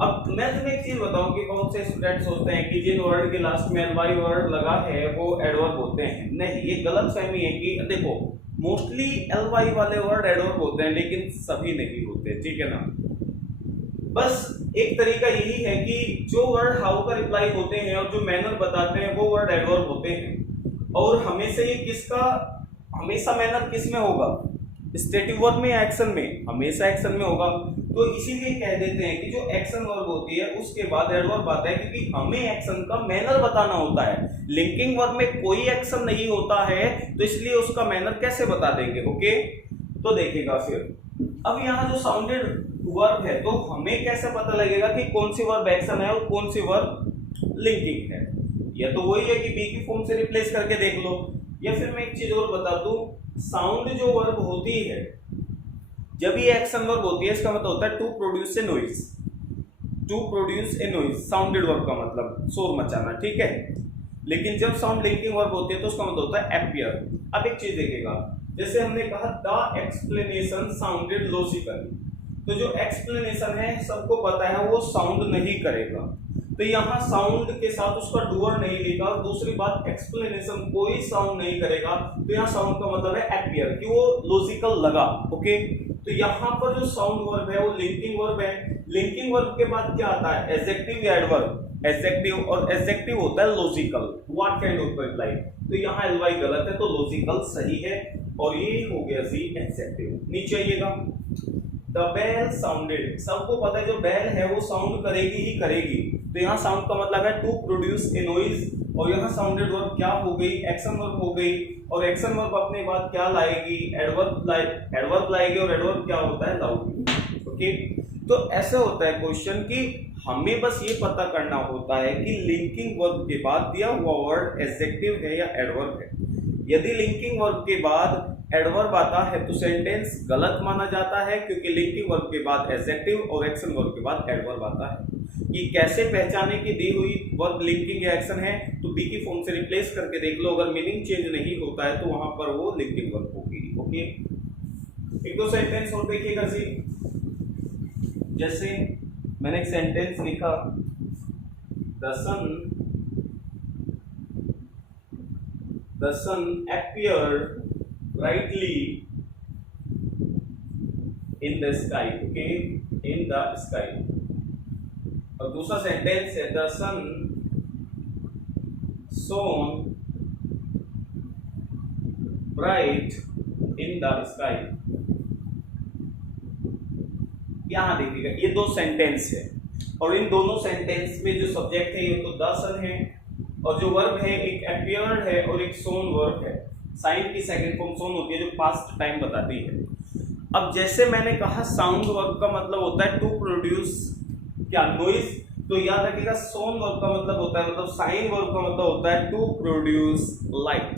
अब मैं तुम्हें एक चीज बताऊं कि बहुत से स्टूडेंट सोचते हैं कि जिन वर्ड के लास्ट में एलवाई वर्ड लगा है वो एडवर्ब होते हैं। नहीं, ये गलत फहमी है कि देखो मोस्टली एलवाई वाले वर्ड एडवर्ब होते हैं, लेकिन सभी नहीं होते, ठीक है ना। बस एक तरीका यही है कि जो वर्ड हाउ का रिप्लाई होते हैं और जो मैनर बताते हैं वो वर्ड एडवर्ब होते हैं। और हमेशा ये किसका, हमेशा मैनर किस में होगा, स्टेटिव वर्ब में या एक्शन में, हमेशा एक्शन में होगा। तो इसीलिए कह देते हैं कि जो एक्शन वर्ब होती है उसके बाद एडवर्ब आता है, क्योंकि हमें एक्शन का मैनर बताना होता है। लिंकिंग वर्ब में कोई एक्शन नहीं होता है, तो इसलिए उसका मैनर कैसे बता देंगे। ओके, तो देखिएगा फिर अब यहाँ जो साउंडेड वर्ब है, तो हमें कैसे पता लगेगा कि कौन सी वर्ब एक्शन है और कौन सी वर्ब लिंकिंग है। या तो वही है कि बी की फॉर्म से रिप्लेस करके देख लो, या फिर मैं एक चीज और बता दूं, साउंड जो वर्ब होती है जब ये एक्शन वर्ब होती है इसका मतलब होता है to produce a noise. To produce a noise sounded verb का मतलब शोर मचाना, ठीक है। लेकिन जब साउंड लिंकिंग वर्ब होती है तो उसका मतलब होता है एपियर। अब एक चीज देखिएगा, जैसे हमने कहा द एक्सप्लेनेशन साउंडेड लॉजिकली, तो जो एक्सप्लेनेशन है सबको पता है वो साउंड नहीं करेगा, तो यहाँ साउंड के साथ उसका डूअर नहीं लिखा। और दूसरी बात, एक्सप्लेनेशन कोई साउंड नहीं करेगा, तो यहाँ साउंड का मतलब है एपियर, कि वो लॉजिकल लगा। ओके, तो यहाँ पर जो साउंड वर्ब है वो लिंकिंग वर्ब है। लिंकिंग वर्ब के बाद क्या आता है, एडजेक्टिव या एडवर्ब। एडजेक्टिव, और एडजेक्टिव होता है logical, what kind of reply. तो यहाँ एलवाई गलत है, तो लॉजिकल सही है, और ये हो गया सी एडजेक्टिव। नीचे आइएगा, द बेल साउंडेड, सबको पता है जो बेल है वो साउंड करेगी ही करेगी, तो यहाँ साउंड का मतलब है टू प्रोड्यूस ए नॉइज, और यहाँ साउंडेड वर्ब क्या हो गई, एक्शन वर्ब हो गई। और एक्शन वर्ब अपने बाद क्या लाएगी, एडवर्ब लाएगी, और एडवर्ब क्या होता है, लाउड। ओके, तो ऐसे होता है क्वेश्चन कि हमें बस ये पता करना होता है कि लिंकिंग वर्ब के बाद दिया हुआ वर्ड एडजेक्टिव है या एडवर्ब है। यदि लिंकिंग वर्ब के बाद एडवर्ब आता है तो सेंटेंस गलत माना जाता है, क्योंकि लिंकिंग वर्ब के बाद एडजेक्टिव और एक्शन वर्ब के बाद एडवर्ब आता है। ये कैसे पहचाने की दी हुई वर्ब लिंकिंग या एक्शन है, तो बी की फॉर्म से रिप्लेस करके देख लो, अगर मीनिंग चेंज नहीं होता है तो वहां पर वो लिंकिंग वर्ब होगी। ओके, एक दो सेंटेंस और देखिएगा जी। जैसे मैंने एक सेंटेंस लिखा, the sun appeared brightly in the sky। Okay, in the sky। और दूसरा सेंटेंस है, the sun shone bright in the sky। यहाँ देखिएगा ये दो सेंटेंस है और इन दोनों सेंटेंस में जो सब्जेक्ट है ये तो द सन है और जो वर्ब है एक अपीयर्ड है और एक सोन वर्ब है। साइन की सेकंड फॉर्म सोन होती है जो पास्ट टाइम बताती है। अब जैसे मैंने कहा साउंड वर्ब का मतलब होता है टू प्रोड्यूस क्या नॉइज, तो याद रखिएगा सोन वर्ब का मतलब होता है मतलब साइन वर्ब का मतलब होता है टू प्रोड्यूस लाइट।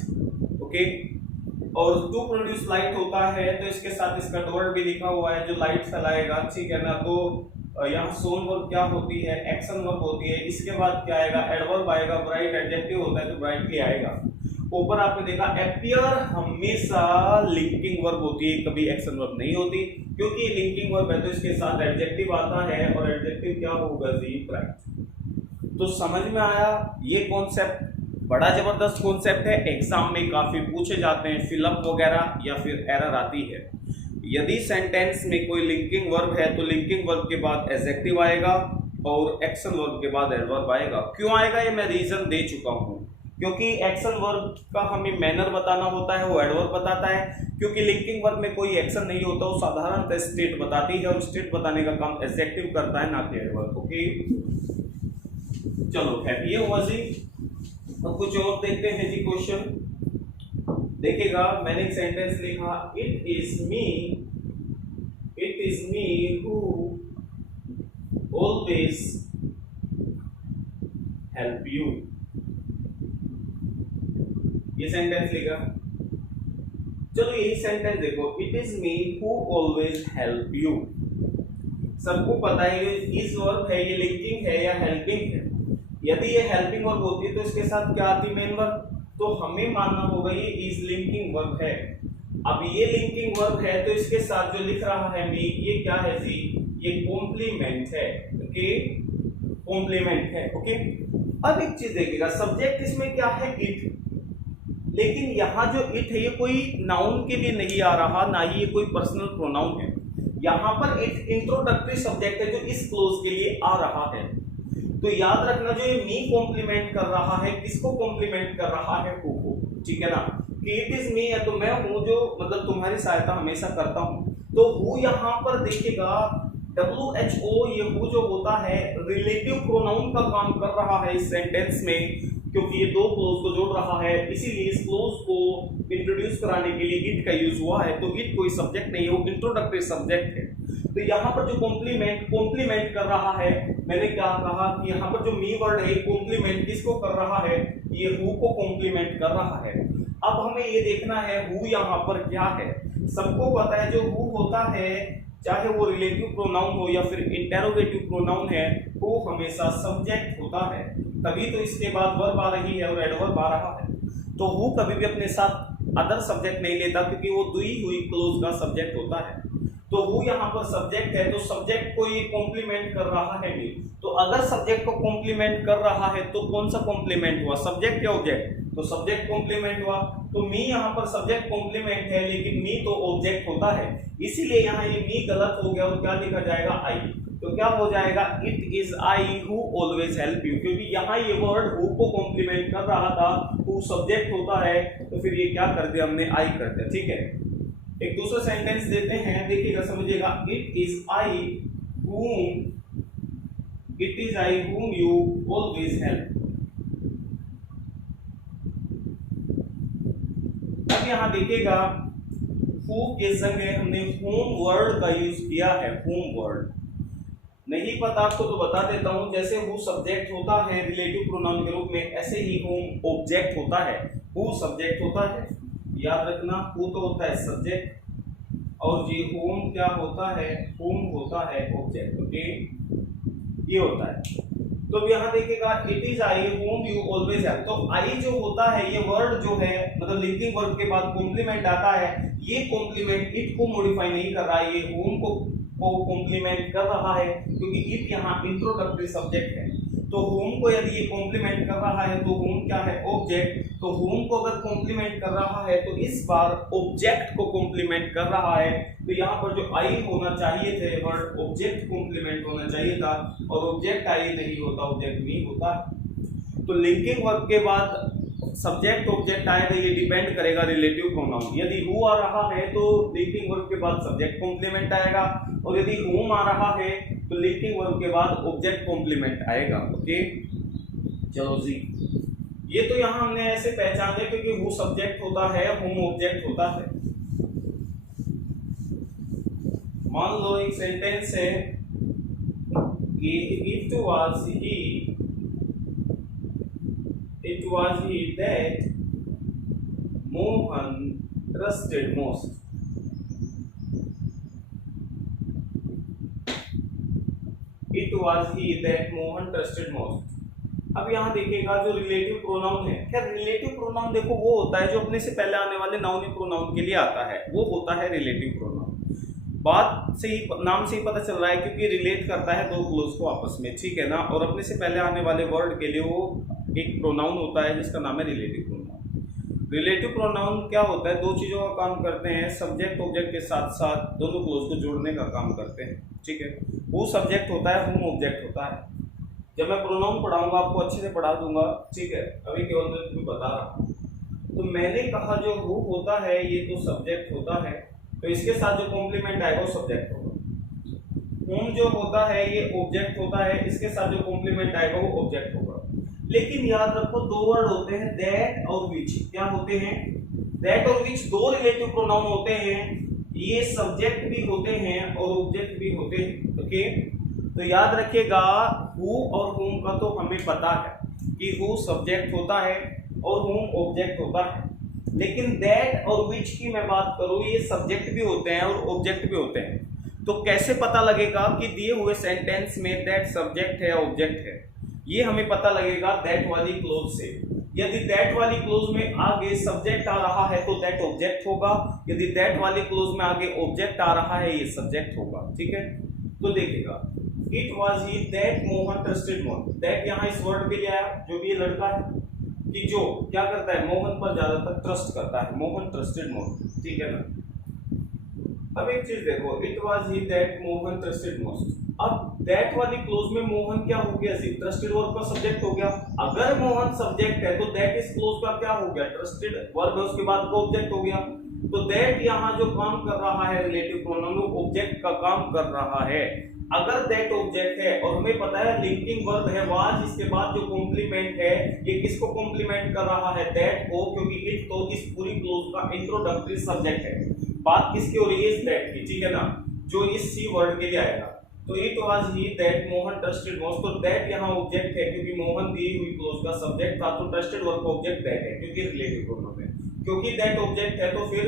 ओके, और टू प्रोड्यूस लाइट होता है तो इसके साथ इसका वर्ड भी लिखा हुआ है जो लाइट फैलाएगा, ठीक है ना। तो यहाँ सोन वर्ब क्या होती है, एक्शन वर्ब होती है। इसके बाद क्या आएगा, एडवर्ब आएगा, ब्राइट एडजेक्टिव होता है तो ब्राइटली आएगा। ऊपर आपने देखा अपीयर हमेशा लिंकिंग वर्ब होती है, कभी एक्शन वर्ब नहीं होती, क्योंकि लिंकिंग वर्ब है तो इसके साथ एडजेक्टिव आता है और एडजेक्टिव क्या होगा जी, ब्राइट। तो समझ में आया, ये कॉन्सेप्ट बड़ा जबरदस्त कॉन्सेप्ट है, एग्जाम में काफी पूछे जाते हैं, फिलअप वगैरह या फिर एरर आती है। यदि सेंटेंस में कोई लिंकिंग वर्ब है तो लिंकिंग वर्ब के बाद एडजेक्टिव आएगा और एक्शन वर्ब के बाद एडवर्ब आएगा। क्यों आएगा ये मैं रीजन दे चुका हूं, क्योंकि एक्शन वर्ब का हमें मैनर बताना होता है, वो एडवर्ब बताता है। क्योंकि लिंकिंग वर्ब में कोई एक्शन नहीं होता, वो साधारणतः स्टेट बताती है और स्टेट बताने का काम एडजेक्टिव करता है, ना कि एडवर्ब। ओके चलो खैर ये हुआ जी। अब कुछ और देखते हैं जी क्वेश्चन। देखिएगा मैंने एक सेंटेंस लिखा, it is me who always help you. ये सेंटेंस लिखा, चलो यही सेंटेंस देखो, it is me who always help you. सबको पता है ये इज वर्ब है, ये लिंकिंग है या हेल्पिंग है। यदि ये हेल्पिंग वर्ब होती है तो इसके साथ क्या आती मेन वर्ब, तो हमें मानना होगा ये इज लिंकिंग वर्ब है। अब ये लिंकिंग वर्ब है तो इसके साथ जो लिख रहा है मी, ये क्या है जी, ये कॉम्प्लीमेंट है। ओके कॉम्प्लीमेंट है। ओके अब एक चीज देखिएगा, सब्जेक्ट इसमें क्या है, इट, लेकिन यहाँ जो इट है ये कोई नाउन के लिए नहीं आ रहा, ना ही ये कोई पर्सनल प्रोनाउन है। यहाँ पर इट इंट्रोडक्टरी सब्जेक्ट है जो इस क्लोज के लिए आ रहा है। तो याद रखना जो ये मी कॉम्प्लीमेंट कर रहा है, किसको कॉम्प्लीमेंट कर रहा है, हु को, ठीक है ना। कि इट इज मी है तो मैं हूं जो मतलब तुम्हारी सहायता हमेशा करता हूं। तो हु यहाँ पर देखिएगा WHO, ये हु जो होता है रिलेटिव प्रोनाउन का काम कर रहा है इस सेंटेंस में, क्योंकि ये दो क्लोज को जोड़ रहा है, इसीलिए इस क्लोज को इंट्रोड्यूस कराने के लिए इट का यूज हुआ है। तो इट कोई सब्जेक्ट नहीं है, वो इंट्रोडक्टरी सब्जेक्ट है। तो यहाँ पर जो कॉम्प्लीमेंट कर रहा है, मैंने क्या कहा कि यहाँ पर जो मी वर्ड है कॉम्प्लीमेंट किसको कर रहा है, ये हु को कॉम्प्लीमेंट कर रहा है। अब हमें ये देखना है हु यहाँ पर क्या है। सबको पता है जो हु होता है, चाहे वो रिलेटिव प्रोनाउन हो या फिर इंटेरोगेटिव प्रोनाउन है, वो हमेशा सब्जेक्ट होता है। तभी तो इसके बाद वर्ब आ रही है और एडवर्ब आ रहा है। तो हु कभी भी अपने साथ अदर सब्जेक्ट नहीं लेता, क्योंकि वो दुई हुई क्लोज का सब्जेक्ट होता है। तो हु यहाँ पर सब्जेक्ट है, तो सब्जेक्ट को ये कॉम्प्लीमेंट कर रहा है मी। तो अगर सब्जेक्ट को कॉम्प्लीमेंट कर रहा है तो कौन सा कॉम्प्लीमेंट हुआ, सब्जेक्ट या ऑब्जेक्ट, तो सब्जेक्ट कॉम्प्लीमेंट हुआ। तो मी यहाँ पर सब्जेक्ट कॉम्प्लीमेंट है, लेकिन मी तो ऑब्जेक्ट होता है, इसीलिए यहाँ ये मी गलत हो गया और क्या लिखा जाएगा, आई। तो क्या हो जाएगा, it is I who always help you, क्योंकि यहाँ ये वर्ड हु को कॉम्प्लीमेंट कर रहा था, हु सब्जेक्ट होता है, तो फिर ये क्या कर दिया हमने, आई कर दिया। ठीक है, एक दूसरा सेंटेंस देते हैं, देखिएगा समझिएगा, it is I whom you always help। अब यहाँ देखिएगा हु के जगह हमने whom वर्ड का यूज किया है, whom वर्ड। नहीं पता आपको तो बता देता हूं, जैसे हु सब्जेक्ट होता है रिलेटिव प्रोनाउन के रूप में, ऐसे ही whom ऑब्जेक्ट होता है, हु सब्जेक्ट होता है। याद रखना, हु तो होता है सब्जेक्ट और जी whom क्या होता है, whom होता है ऑब्जेक्ट। ओके ये होता है। तो यहाँ देखिएगा it is I whom you always have। तो आई जो होता है ये वर्ड जो है मतलब लिंकिंग वर्ब के बाद कॉम्प्लीमेंट आता है, ये कॉम्प्लीमेंट इट को मॉडिफाई नहीं कर रहा है, ये whom को कॉम्प्लीमेंट कर रहा है, क्योंकि इट यहाँ इंट्रोडक्टरी सब्जेक्ट है। तो whom को यदि ये कॉम्प्लीमेंट कर रहा है तो whom क्या है, ऑब्जेक्ट। तो whom को अगर कॉम्प्लीमेंट कर रहा है तो इस बार ऑब्जेक्ट को कॉम्प्लीमेंट कर रहा है। तो यहाँ पर जो आई होना चाहिए थे वर्ड ऑब्जेक्ट कॉम्प्लीमेंट होना चाहिए था, और ऑब्जेक्ट आई नहीं होता, ऑब्जेक्ट भी होता। तो लिंकिंग वर्ब के बाद सब्जेक्ट ऑब्जेक्ट आएगा, ये डिपेंड करेगा रिलेटिव प्रोनाउन। यदि हु आ रहा है तो लिंकिंग वर्ब के बाद सब्जेक्ट कॉम्प्लीमेंट आएगा, और यदि whom आ रहा है तो लिंकिंग वर्ब के बाद ऑब्जेक्ट कॉम्प्लीमेंट आएगा। ओके, चलो जी, ये तो यहाँ हमने ऐसे पहचाने क्योंकि who सब्जेक्ट होता है, whom ऑब्जेक्ट होता है। मान लो एक सेंटेंस है कि it was he that Mohan trusted most। It was he that Mohan trusted most। अब यहाँ देखिएगा जो रिलेटिव प्रोनाउन है, खैर रिलेटिव प्रोनाउन देखो वो होता है जो अपने से पहले आने वाले नाउन प्रोनाउन के लिए आता है, वो होता है रिलेटिव प्रोनाउन। बात से ही, नाम से ही पता चल रहा है क्योंकि रिलेट करता है दो क्लोज को आपस में, ठीक है ना। और अपने से पहले आने वाले वर्ड के लिए वो एक प्रोनाउन होता है जिसका नाम है रिलेटिव प्रोनाउन। रिलेटिव प्रोनाउन क्या होता है, दो चीज़ों का काम करते हैं, सब्जेक्ट ऑब्जेक्ट के साथ साथ दोनों क्लोज को जोड़ने का काम करते हैं, ठीक है। वो सब्जेक्ट होता है, whom ऑब्जेक्ट होता है। जब मैं प्रोनाउन पढ़ाऊंगा आपको अच्छे से पढ़ा दूंगा, ठीक है, अभी केवल मैं तुम्हें बता रहा हूँ। तो मैंने कहा जो who होता है ये तो सब्जेक्ट होता है, तो इसके साथ जो कॉम्प्लीमेंट आएगा वो सब्जेक्ट होगा। whom जो होता है ये ऑब्जेक्ट होता है, इसके साथ जो कॉम्प्लीमेंट आएगा वो ऑब्जेक्ट होगा। लेकिन याद रखो दो वर्ड होते हैं, दैट और विच। क्या होते हैं? दैट और विच दो रिलेटिव प्रोनाउन होते हैं, ये सब्जेक्ट भी होते हैं और ऑब्जेक्ट भी होते हैं। ओके, तो याद रखिएगा हु और whom का तो हमें पता है कि हु सब्जेक्ट होता है और whom ऑब्जेक्ट होता है, लेकिन दैट और विच की मैं बात करूं ये सब्जेक्ट भी होते हैं और ऑब्जेक्ट भी होते हैं। तो कैसे पता लगेगा कि दिए हुए सेंटेंस में दैट सब्जेक्ट है या ऑब्जेक्ट है? ये हमें पता लगेगा दैट वाली क्लोज से। यदि दैट वाली क्लोज में आगे सब्जेक्ट आ रहा है तो दैट ऑब्जेक्ट होगा, यदि दैट वाली क्लोज में आगे ऑब्जेक्ट आ रहा है ये सब्जेक्ट होगा, ठीक है। तो देखिएगा it was he that Mohan trusted Mohan. That यहाँ इस वर्ड के लिए आया, जो भी ये लड़का है कि जो क्या करता है, मोहन पर ज्यादातर ट्रस्ट करता है, मोहन ट्रस्टेड मोहन, ठीक है ना। अब एक चीज देखो, it was he that Mohan trusted most. अब दैट वाली क्लोज में मोहन क्या हो गया, सिर्फ ट्रस्टेड वर्ब का सब्जेक्ट हो गया। अगर मोहन सब्जेक्ट है तो दैट इस क्लोज का क्या हो गया, ट्रस्टेड वर्ब है, उसके बाद को ऑब्जेक्ट हो गया। तो दैट यहाँ जो काम कर रहा है रिलेटिव प्रोनाउन, वो ऑब्जेक्ट का काम कर रहा है। अगर दैट ऑब्जेक्ट है और हमें पता है लिंकिंग वर्ब है वाज, इसके बाद जो कॉम्प्लीमेंट है ये किसको कॉम्प्लीमेंट कर रहा है, दैट को, क्योंकि इट तो इस पूरी क्लोज का इंट्रोडक्टरी सब्जेक्ट है। बात किसकी हो रही है, इस दैट की, ठीक है ना, जो इस सी वर्ड के लिए आएगा। तो it was he that Mohan trusted most, तो दैट यहाँ ऑब्जेक्ट है क्योंकि मोहन दी हुई क्लोज का सब्जेक्ट था, तो ट्रस्टेड वर्ब का ऑब्जेक्ट दैट है क्योंकि रिलेटिव प्रोनाउन है। क्योंकि दैट ऑब्जेक्ट है तो फिर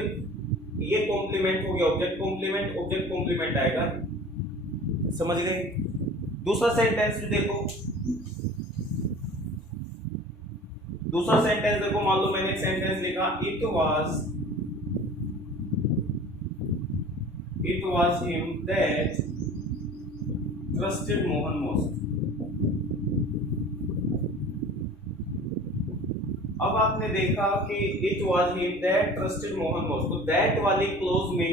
ये कॉम्प्लीमेंट हो गया, ऑब्जेक्ट कॉम्प्लीमेंट, ऑब्जेक्ट कॉम्प्लीमेंट आएगा, समझ गए। दूसरा सेंटेंस भी देखो, दूसरा सेंटेंस देखो, मान लो मैंने एक सेंटेंस लिखा, it was him that trusted Mohan most। अब आपने देखा कि it was him that trusted Mohan most, तो that वाली क्लोज में,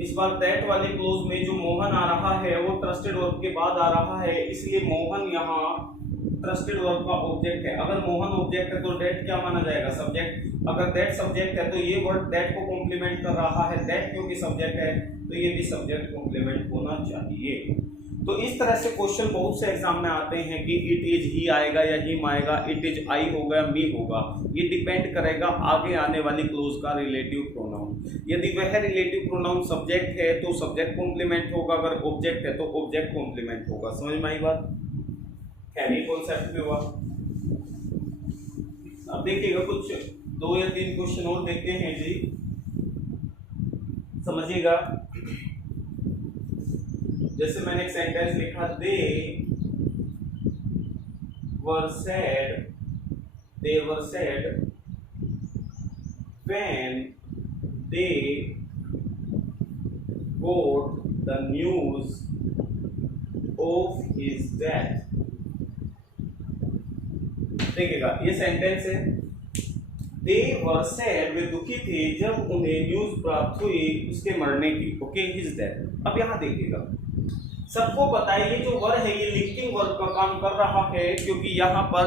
इस बार दैट वाली क्लोज में जो मोहन आ रहा है वो ट्रस्टेड वर्ब के बाद आ रहा है, इसलिए मोहन यहाँ ट्रस्टेड वर्ब का ऑब्जेक्ट है। अगर मोहन ऑब्जेक्ट है तो दैट क्या माना जाएगा, सब्जेक्ट। अगर दैट सब्जेक्ट है तो ये वर्ड दैट को कॉम्प्लीमेंट कर रहा है, दैट क्योंकि सब्जेक्ट है तो ये भी सब्जेक्ट कॉम्प्लीमेंट होना चाहिए। तो इस तरह से क्वेश्चन बहुत से एग्जाम में आते हैं कि इट इज ही आएगा या हिम आएगा, इट इज आई होगा या मी होगा, ये डिपेंड करेगा आगे आने वाली क्लोज का रिलेटिव प्रोनाउन। यदि वह रिलेटिव प्रोनाउन सब्जेक्ट है तो सब्जेक्ट कॉम्प्लीमेंट होगा, अगर ऑब्जेक्ट है तो ऑब्जेक्ट कॉम्प्लीमेंट होगा। समझ में आई बात, खैर ये कॉन्सेप्ट भी हुआ। अब देखिएगा कुछ 2 या 3 क्वेश्चन और देखते हैं जी, समझिएगा। जैसे मैंने एक सेंटेंस लिखा, दे were sad when they got the news of his death। देखिएगा ये सेंटेंस है, दे वर सैड, वे दुखी थे जब उन्हें न्यूज प्राप्त हुई उसके मरने की, ओके, हिज डेथ। अब यहाँ देखिएगा, सबको पता है ये जो वर्ड है ये लिंकिंग वर्ब का काम कर रहा है, क्योंकि यहाँ पर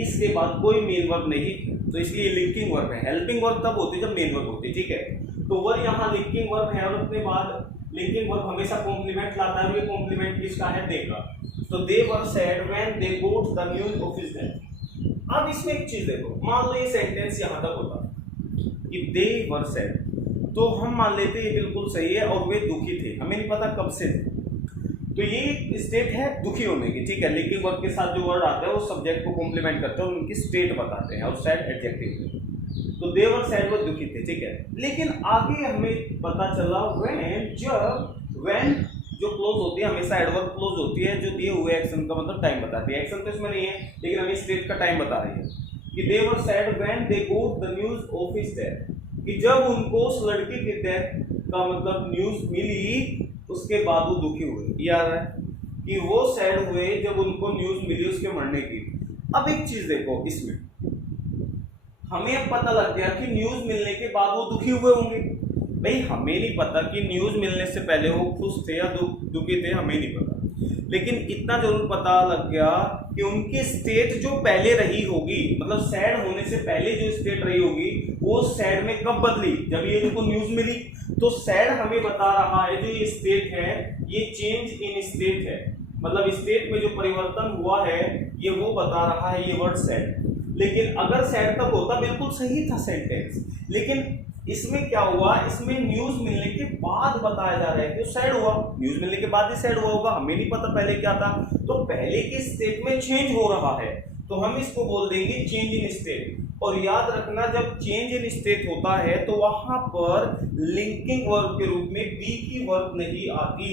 इसके बाद कोई मेन वर्ब नहीं है, तो इसलिए लिंकिंग वर्ब है। हेल्पिंग वर्ब तब होती है जब मेन वर्ब होती है, ठीक है। तो वर्ड यहाँ लिंकिंग वर्ब है और उसके बाद लिंकिंग वर्ब हमेशा कॉम्प्लीमेंट लाता है और ये कॉम्प्लीमेंट किसका है, दे का। तो they were sad when they got the news of his death. अब इसमें एक चीज देखो, मान लो ये सेंटेंस यहां तक होता कि दे वर सैड, तो हम मान लेते ये बिल्कुल सही है और वे दुखी थे, हमें नहीं पता कब से थे, तो ये स्टेट है दुखी होने की, ठीक है। लिंकिंग वर्ब के साथ जो वर्ड आता है वो सब्जेक्ट को कॉम्प्लीमेंट करते हैं और उनकी स्टेट बताते हैं और सैड एडजेक्टिव है। तो दे वर सैड वो दुखी थे, ठीक है। लेकिन आगे हमें पता चला व्हेन, जब व्हेन जो क्लोज होती है हमेशा एडवर्ब क्लोज होती है जो दिए हुए एक्शन का मतलब टाइम बताती है। एक्शन तो इसमें नहीं है लेकिन हमें स्टेट का टाइम बता रही है कि they were sad when they got the news of his death, कि जब उनको उस लड़की की डेथ का मतलब न्यूज़ मिली उसके बाद वो दुखी हुए। ये आ रहा है कि वो सैड हुए जब उनको न्यूज़ मिली उसके मरने की। अब एक चीज देखो, इसमें हमें अब पता लग गया कि न्यूज़ मिलने के बाद वो दुखी हुए होंगे। भाई हमें नहीं पता कि न्यूज़ मिलने से पहले वो खुश थे या दुखी थे, हमें नहीं पता, लेकिन इतना जरूर पता लग गया कि उनकी स्टेट जो पहले रही होगी, मतलब सैड होने से पहले जो स्टेट रही होगी वो सैड में कब बदली, जब ये उनको न्यूज़ मिली। तो सैड हमें बता रहा है जो ये स्टेट है ये चेंज इन स्टेट है, मतलब स्टेट में जो परिवर्तन हुआ है ये वो बता रहा है ये वर्ड सैड। लेकिन अगर सैड तक होता बिल्कुल सही था सेंटेंस, लेकिन इसमें क्या हुआ, इसमें न्यूज़ मिलने के बाद बताया जा रहा है कि सैड हुआ, न्यूज़ मिलने के बाद ही सैड हुआ होगा, हमें नहीं पता पहले क्या था। तो पहले के स्टेट में चेंज हो रहा है तो हम इसको बोल देंगे चेंज इन स्टेट। और याद रखना जब चेंज इन स्टेट होता है तो वहां पर लिंकिंग वर्ब के रूप में बी की वर्ब नहीं आती,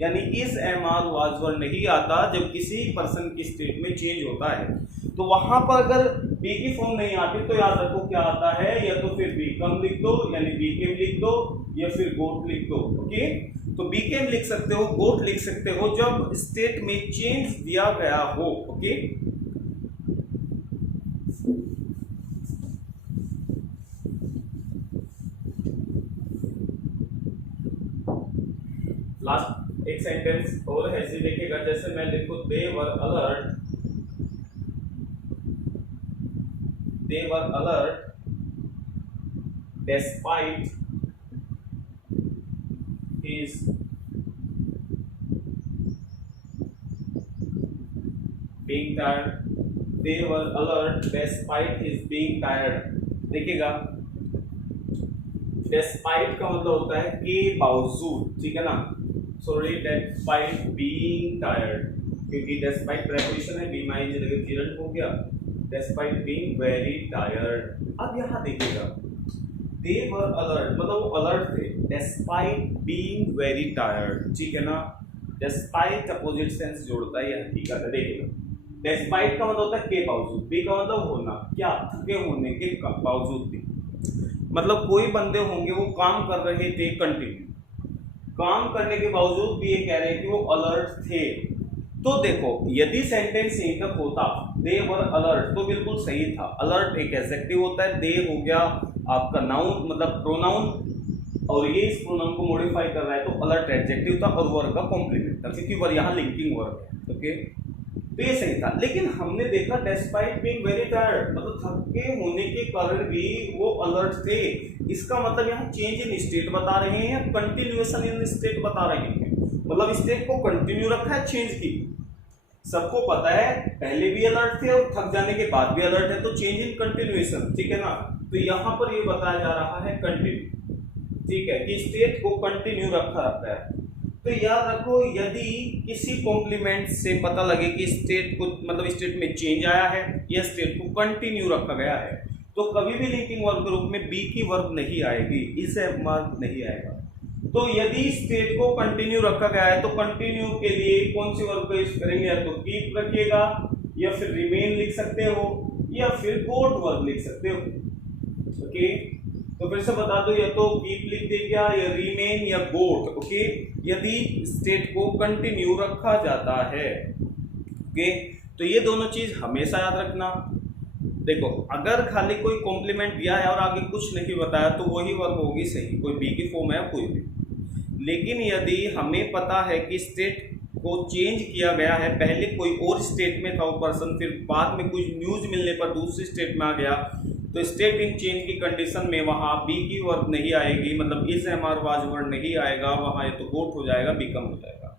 यानी इस एम आर वाज वर्ड नहीं आता जब किसी पर्सन की स्टेट में चेंज होता है। तो वहां पर अगर बी की फॉर्म नहीं आती तो याद रखो क्या आता है, या तो फिर बीकम लिख दो यानी बीकेम लिख दो या फिर गोट लिख दो। ओके, तो बीकेम लिख सकते हो, गोट लिख सकते हो जब स्टेट में चेंज दिया गया हो। ओके, लास्ट एक सेंटेंस और ऐसे देखिएगा, जैसे मैं लिखूं दे वर alert despite his being tired, they were alert despite his being tired। देखिएगा despite का मतलब होता है के बावजूद, ठीक है ना, सॉरी despite being tired, क्योंकि despite preposition है, be माइन जगह gerund हो गया, despite being very tired। अब यहाँ देखिएगा they were alert मतलब वो अलर्ट थे despite being very tired, ठीक है ना। despite अपोजिट सेंस जोड़ता है, यह हकीकत है। देखिएगा despite का मतलब होता है के बावजूद, बी का मतलब होना, क्या थके होने के बावजूद भी, मतलब कोई बंदे होंगे वो काम कर रहे थे कंटिन्यू, काम करने के बावजूद भी ये कह रहे हैं कि वो अलर्ट थे। तो देखो यदि सेंटेंस यहीं तक होता दे वर अलर्ट तो बिल्कुल सही था। अलर्ट एक एडजेक्टिव होता है, दे हो गया आपका नाउन मतलब प्रोनाउन, और ये इस प्रोनाउन को मॉडिफाई कर रहा है तो अलर्ट एडजेक्टिव था और वर्ब का कॉम्प्लीमेंट था, क्योंकि वर्ब यहाँ लिंकिंग वर्ब है। ओके, तो ये सही था। लेकिन हमने देखा डेस्पाइट बीइंग वेरी टायर्ड मतलब थके होने के कारण भी वो अलर्ट थे, इसका मतलब यहाँ चेंज इन स्टेट बता रहे हैं, कंटिन्यूएशन इन स्टेट बता रहे हैं, मतलब स्टेट को कंटिन्यू रखा है, चेंज की। सबको पता है पहले भी अलर्ट थे और थक जाने के बाद भी अलर्ट है, तो चेंज इन कंटिन्यूएशन, ठीक है ना। तो यहाँ पर ये बताया जा रहा है कंटिन्यू, ठीक है, कि स्टेट को कंटिन्यू रखा रहता है। तो याद रखो यदि किसी कॉम्प्लीमेंट से पता लगे कि स्टेट को मतलब स्टेट में चेंज आया है या स्टेट को कंटिन्यू रखा गया है, तो कभी भी लिंकिंग वर्ब के रूप में बी की वर्ब नहीं आएगी, इसे मार्क नहीं आएगा। तो यदि स्टेट को कंटिन्यू रखा गया है तो कंटिन्यू के लिए कौन सी वर्ब का यूज करेंगे, या तो कीप रखिएगा या फिर रिमेन लिख सकते हो या फिर गोट वर्ब लिख सकते हो। ओके, तो फिर से बता दो, या तो कीप लिख देगा या रिमेन या गोट। ओके, यदि स्टेट को कंटिन्यू रखा जाता है। ओके, तो ये दोनों चीज हमेशा याद रखना। देखो अगर खाली कोई कॉम्प्लीमेंट दिया है और आगे कुछ नहीं बताया तो वही वर्ब होगी सही, कोई बी की फॉर्म है या कोई भी। लेकिन यदि हमें पता है कि स्टेट को चेंज किया गया है, पहले कोई और स्टेट में था वो पर्सन, फिर बाद में कुछ न्यूज़ मिलने पर दूसरी स्टेट में आ गया, तो स्टेट इन चेंज की कंडीशन में वहाँ बी की वर्ब नहीं आएगी, मतलब is am are was word नहीं आएगा, वहाँ ये तो गोट हो जाएगा, बिकम हो जाएगा।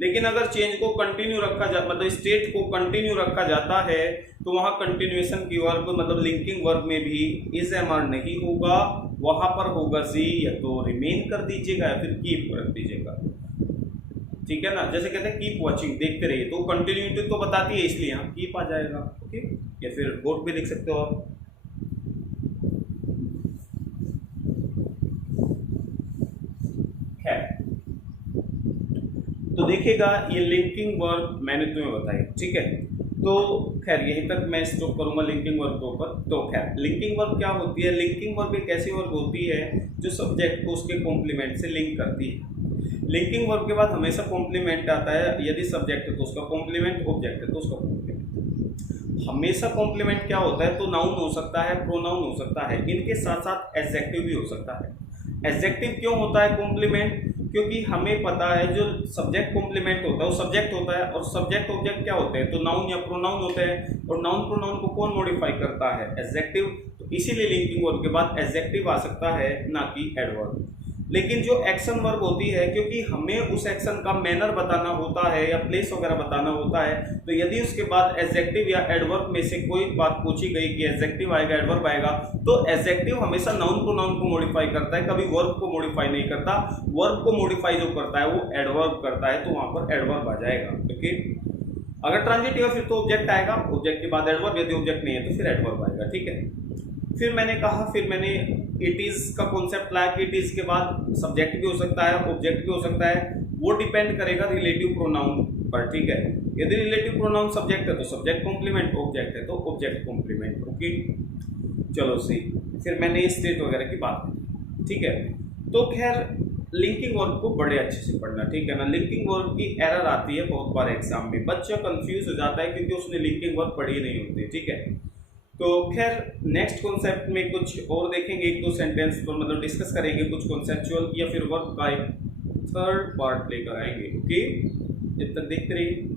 लेकिन अगर चेंज को कंटिन्यू रखा जाता, मतलब स्टेट को कंटिन्यू रखा जाता है, तो वहाँ कंटिन्यूएशन की वर्ब मतलब लिंकिंग वर्ब में भी इज एम आर नहीं होगा, वहाँ पर होगा सी, या तो रिमेन कर दीजिएगा या फिर कीप रख दीजिएगा। ठीक है ना, जैसे कहते हैं कीप वॉचिंग, देखते रहिए, तो कंटिन्यूटी तो बताती है इसलिए यहाँ कीप आ जाएगा। ओके, या फिर गोट भी लिख सकते हो आप। है तो देखिएगा ये लिंकिंग वर्ब मैंने तुम्हें बताई, ठीक है। तो खैर यहीं तक मैं स्टॉप करूंगा लिंकिंग वर्ब के ऊपर। तो खैर लिंकिंग वर्ब क्या होती है? लिंकिंग वर्ब एक ऐसी वर्ब होती है जो सब्जेक्ट को उसके कॉम्प्लीमेंट से लिंक करती है। लिंकिंग वर्ब के बाद हमेशा कॉम्प्लीमेंट आता है, यदि सब्जेक्ट है तो उसका कॉम्प्लीमेंट, ऑब्जेक्ट है तो उसका कॉम्प्लीमेंट। हमेशा कॉम्प्लीमेंट क्या होता है? तो नाउन हो सकता है, प्रोनाउन हो सकता है, इनके साथ साथ एडजेक्टिव भी हो सकता है। एडजेक्टिव क्यों होता है कॉम्प्लीमेंट? क्योंकि हमें पता है जो सब्जेक्ट कॉम्प्लीमेंट होता है वो सब्जेक्ट होता है, और सब्जेक्ट ऑब्जेक्ट क्या होते हैं? तो नाउन या प्रोनाउन होते हैं, और नाउन प्रोनाउन को कौन मॉडिफाई करता है? एडजेक्टिव। तो इसीलिए लिंकिंग वर्ब के बाद एडजेक्टिव आ सकता है, ना कि एडवर्ब। लेकिन जो एक्शन वर्ब होती है, क्योंकि हमें उस एक्शन का मैनर बताना होता है या प्लेस वगैरह बताना होता है, तो यदि उसके बाद एडजेक्टिव या एडवर्ब में से कोई बात पूछी गई कि एडजेक्टिव आएगा एडवर्ब आएगा, तो एडजेक्टिव हमेशा नाउन प्रोनाउन को मॉडिफाई करता है, कभी वर्ब को मॉडिफाई नहीं करता। वर्ब को मॉडिफाई जो करता है वो एडवर्ब करता है, तो वहां पर एडवर्ब आ जाएगा। ओके, अगर ट्रांजिटिव है फिर तो ऑब्जेक्ट आएगा, ऑब्जेक्ट के बाद एडवर्ब, यदि ऑब्जेक्ट नहीं है तो फिर एडवर्ब आएगा। ठीक है, फिर मैंने इट इज का कॉन्सेप्ट लाया कि इट इज के बाद सब्जेक्ट भी हो सकता है, ऑब्जेक्ट भी हो सकता है, वो डिपेंड करेगा रिलेटिव प्रोनाउन पर। ठीक है, यदि रिलेटिव प्रोनाउन सब्जेक्ट है तो सब्जेक्ट कॉम्प्लीमेंट, ऑब्जेक्ट है तो ऑब्जेक्ट कॉम्प्लीमेंट। ओके, चलो सी, फिर मैंने स्टेट वगैरह की बात की। ठीक है, तो खैर लिंकिंग वर्ब को बड़े अच्छे से पढ़ना, ठीक है ना। लिंकिंग वर्ब की एरर आती है बहुत बार एग्जाम में, बच्चा कंफ्यूज हो जाता है क्योंकि उसने लिंकिंग वर्ब पढ़ी नहीं होती। ठीक है, तो खैर नेक्स्ट कॉन्सेप्ट में कुछ और देखेंगे, एक दो सेंटेंस पर मतलब डिस्कस करेंगे कुछ कॉन्सेप्चुअल, या फिर वर्ब का एक थर्ड पार्ट लेकर आएंगे। ओके, जब तक देखते रहिए।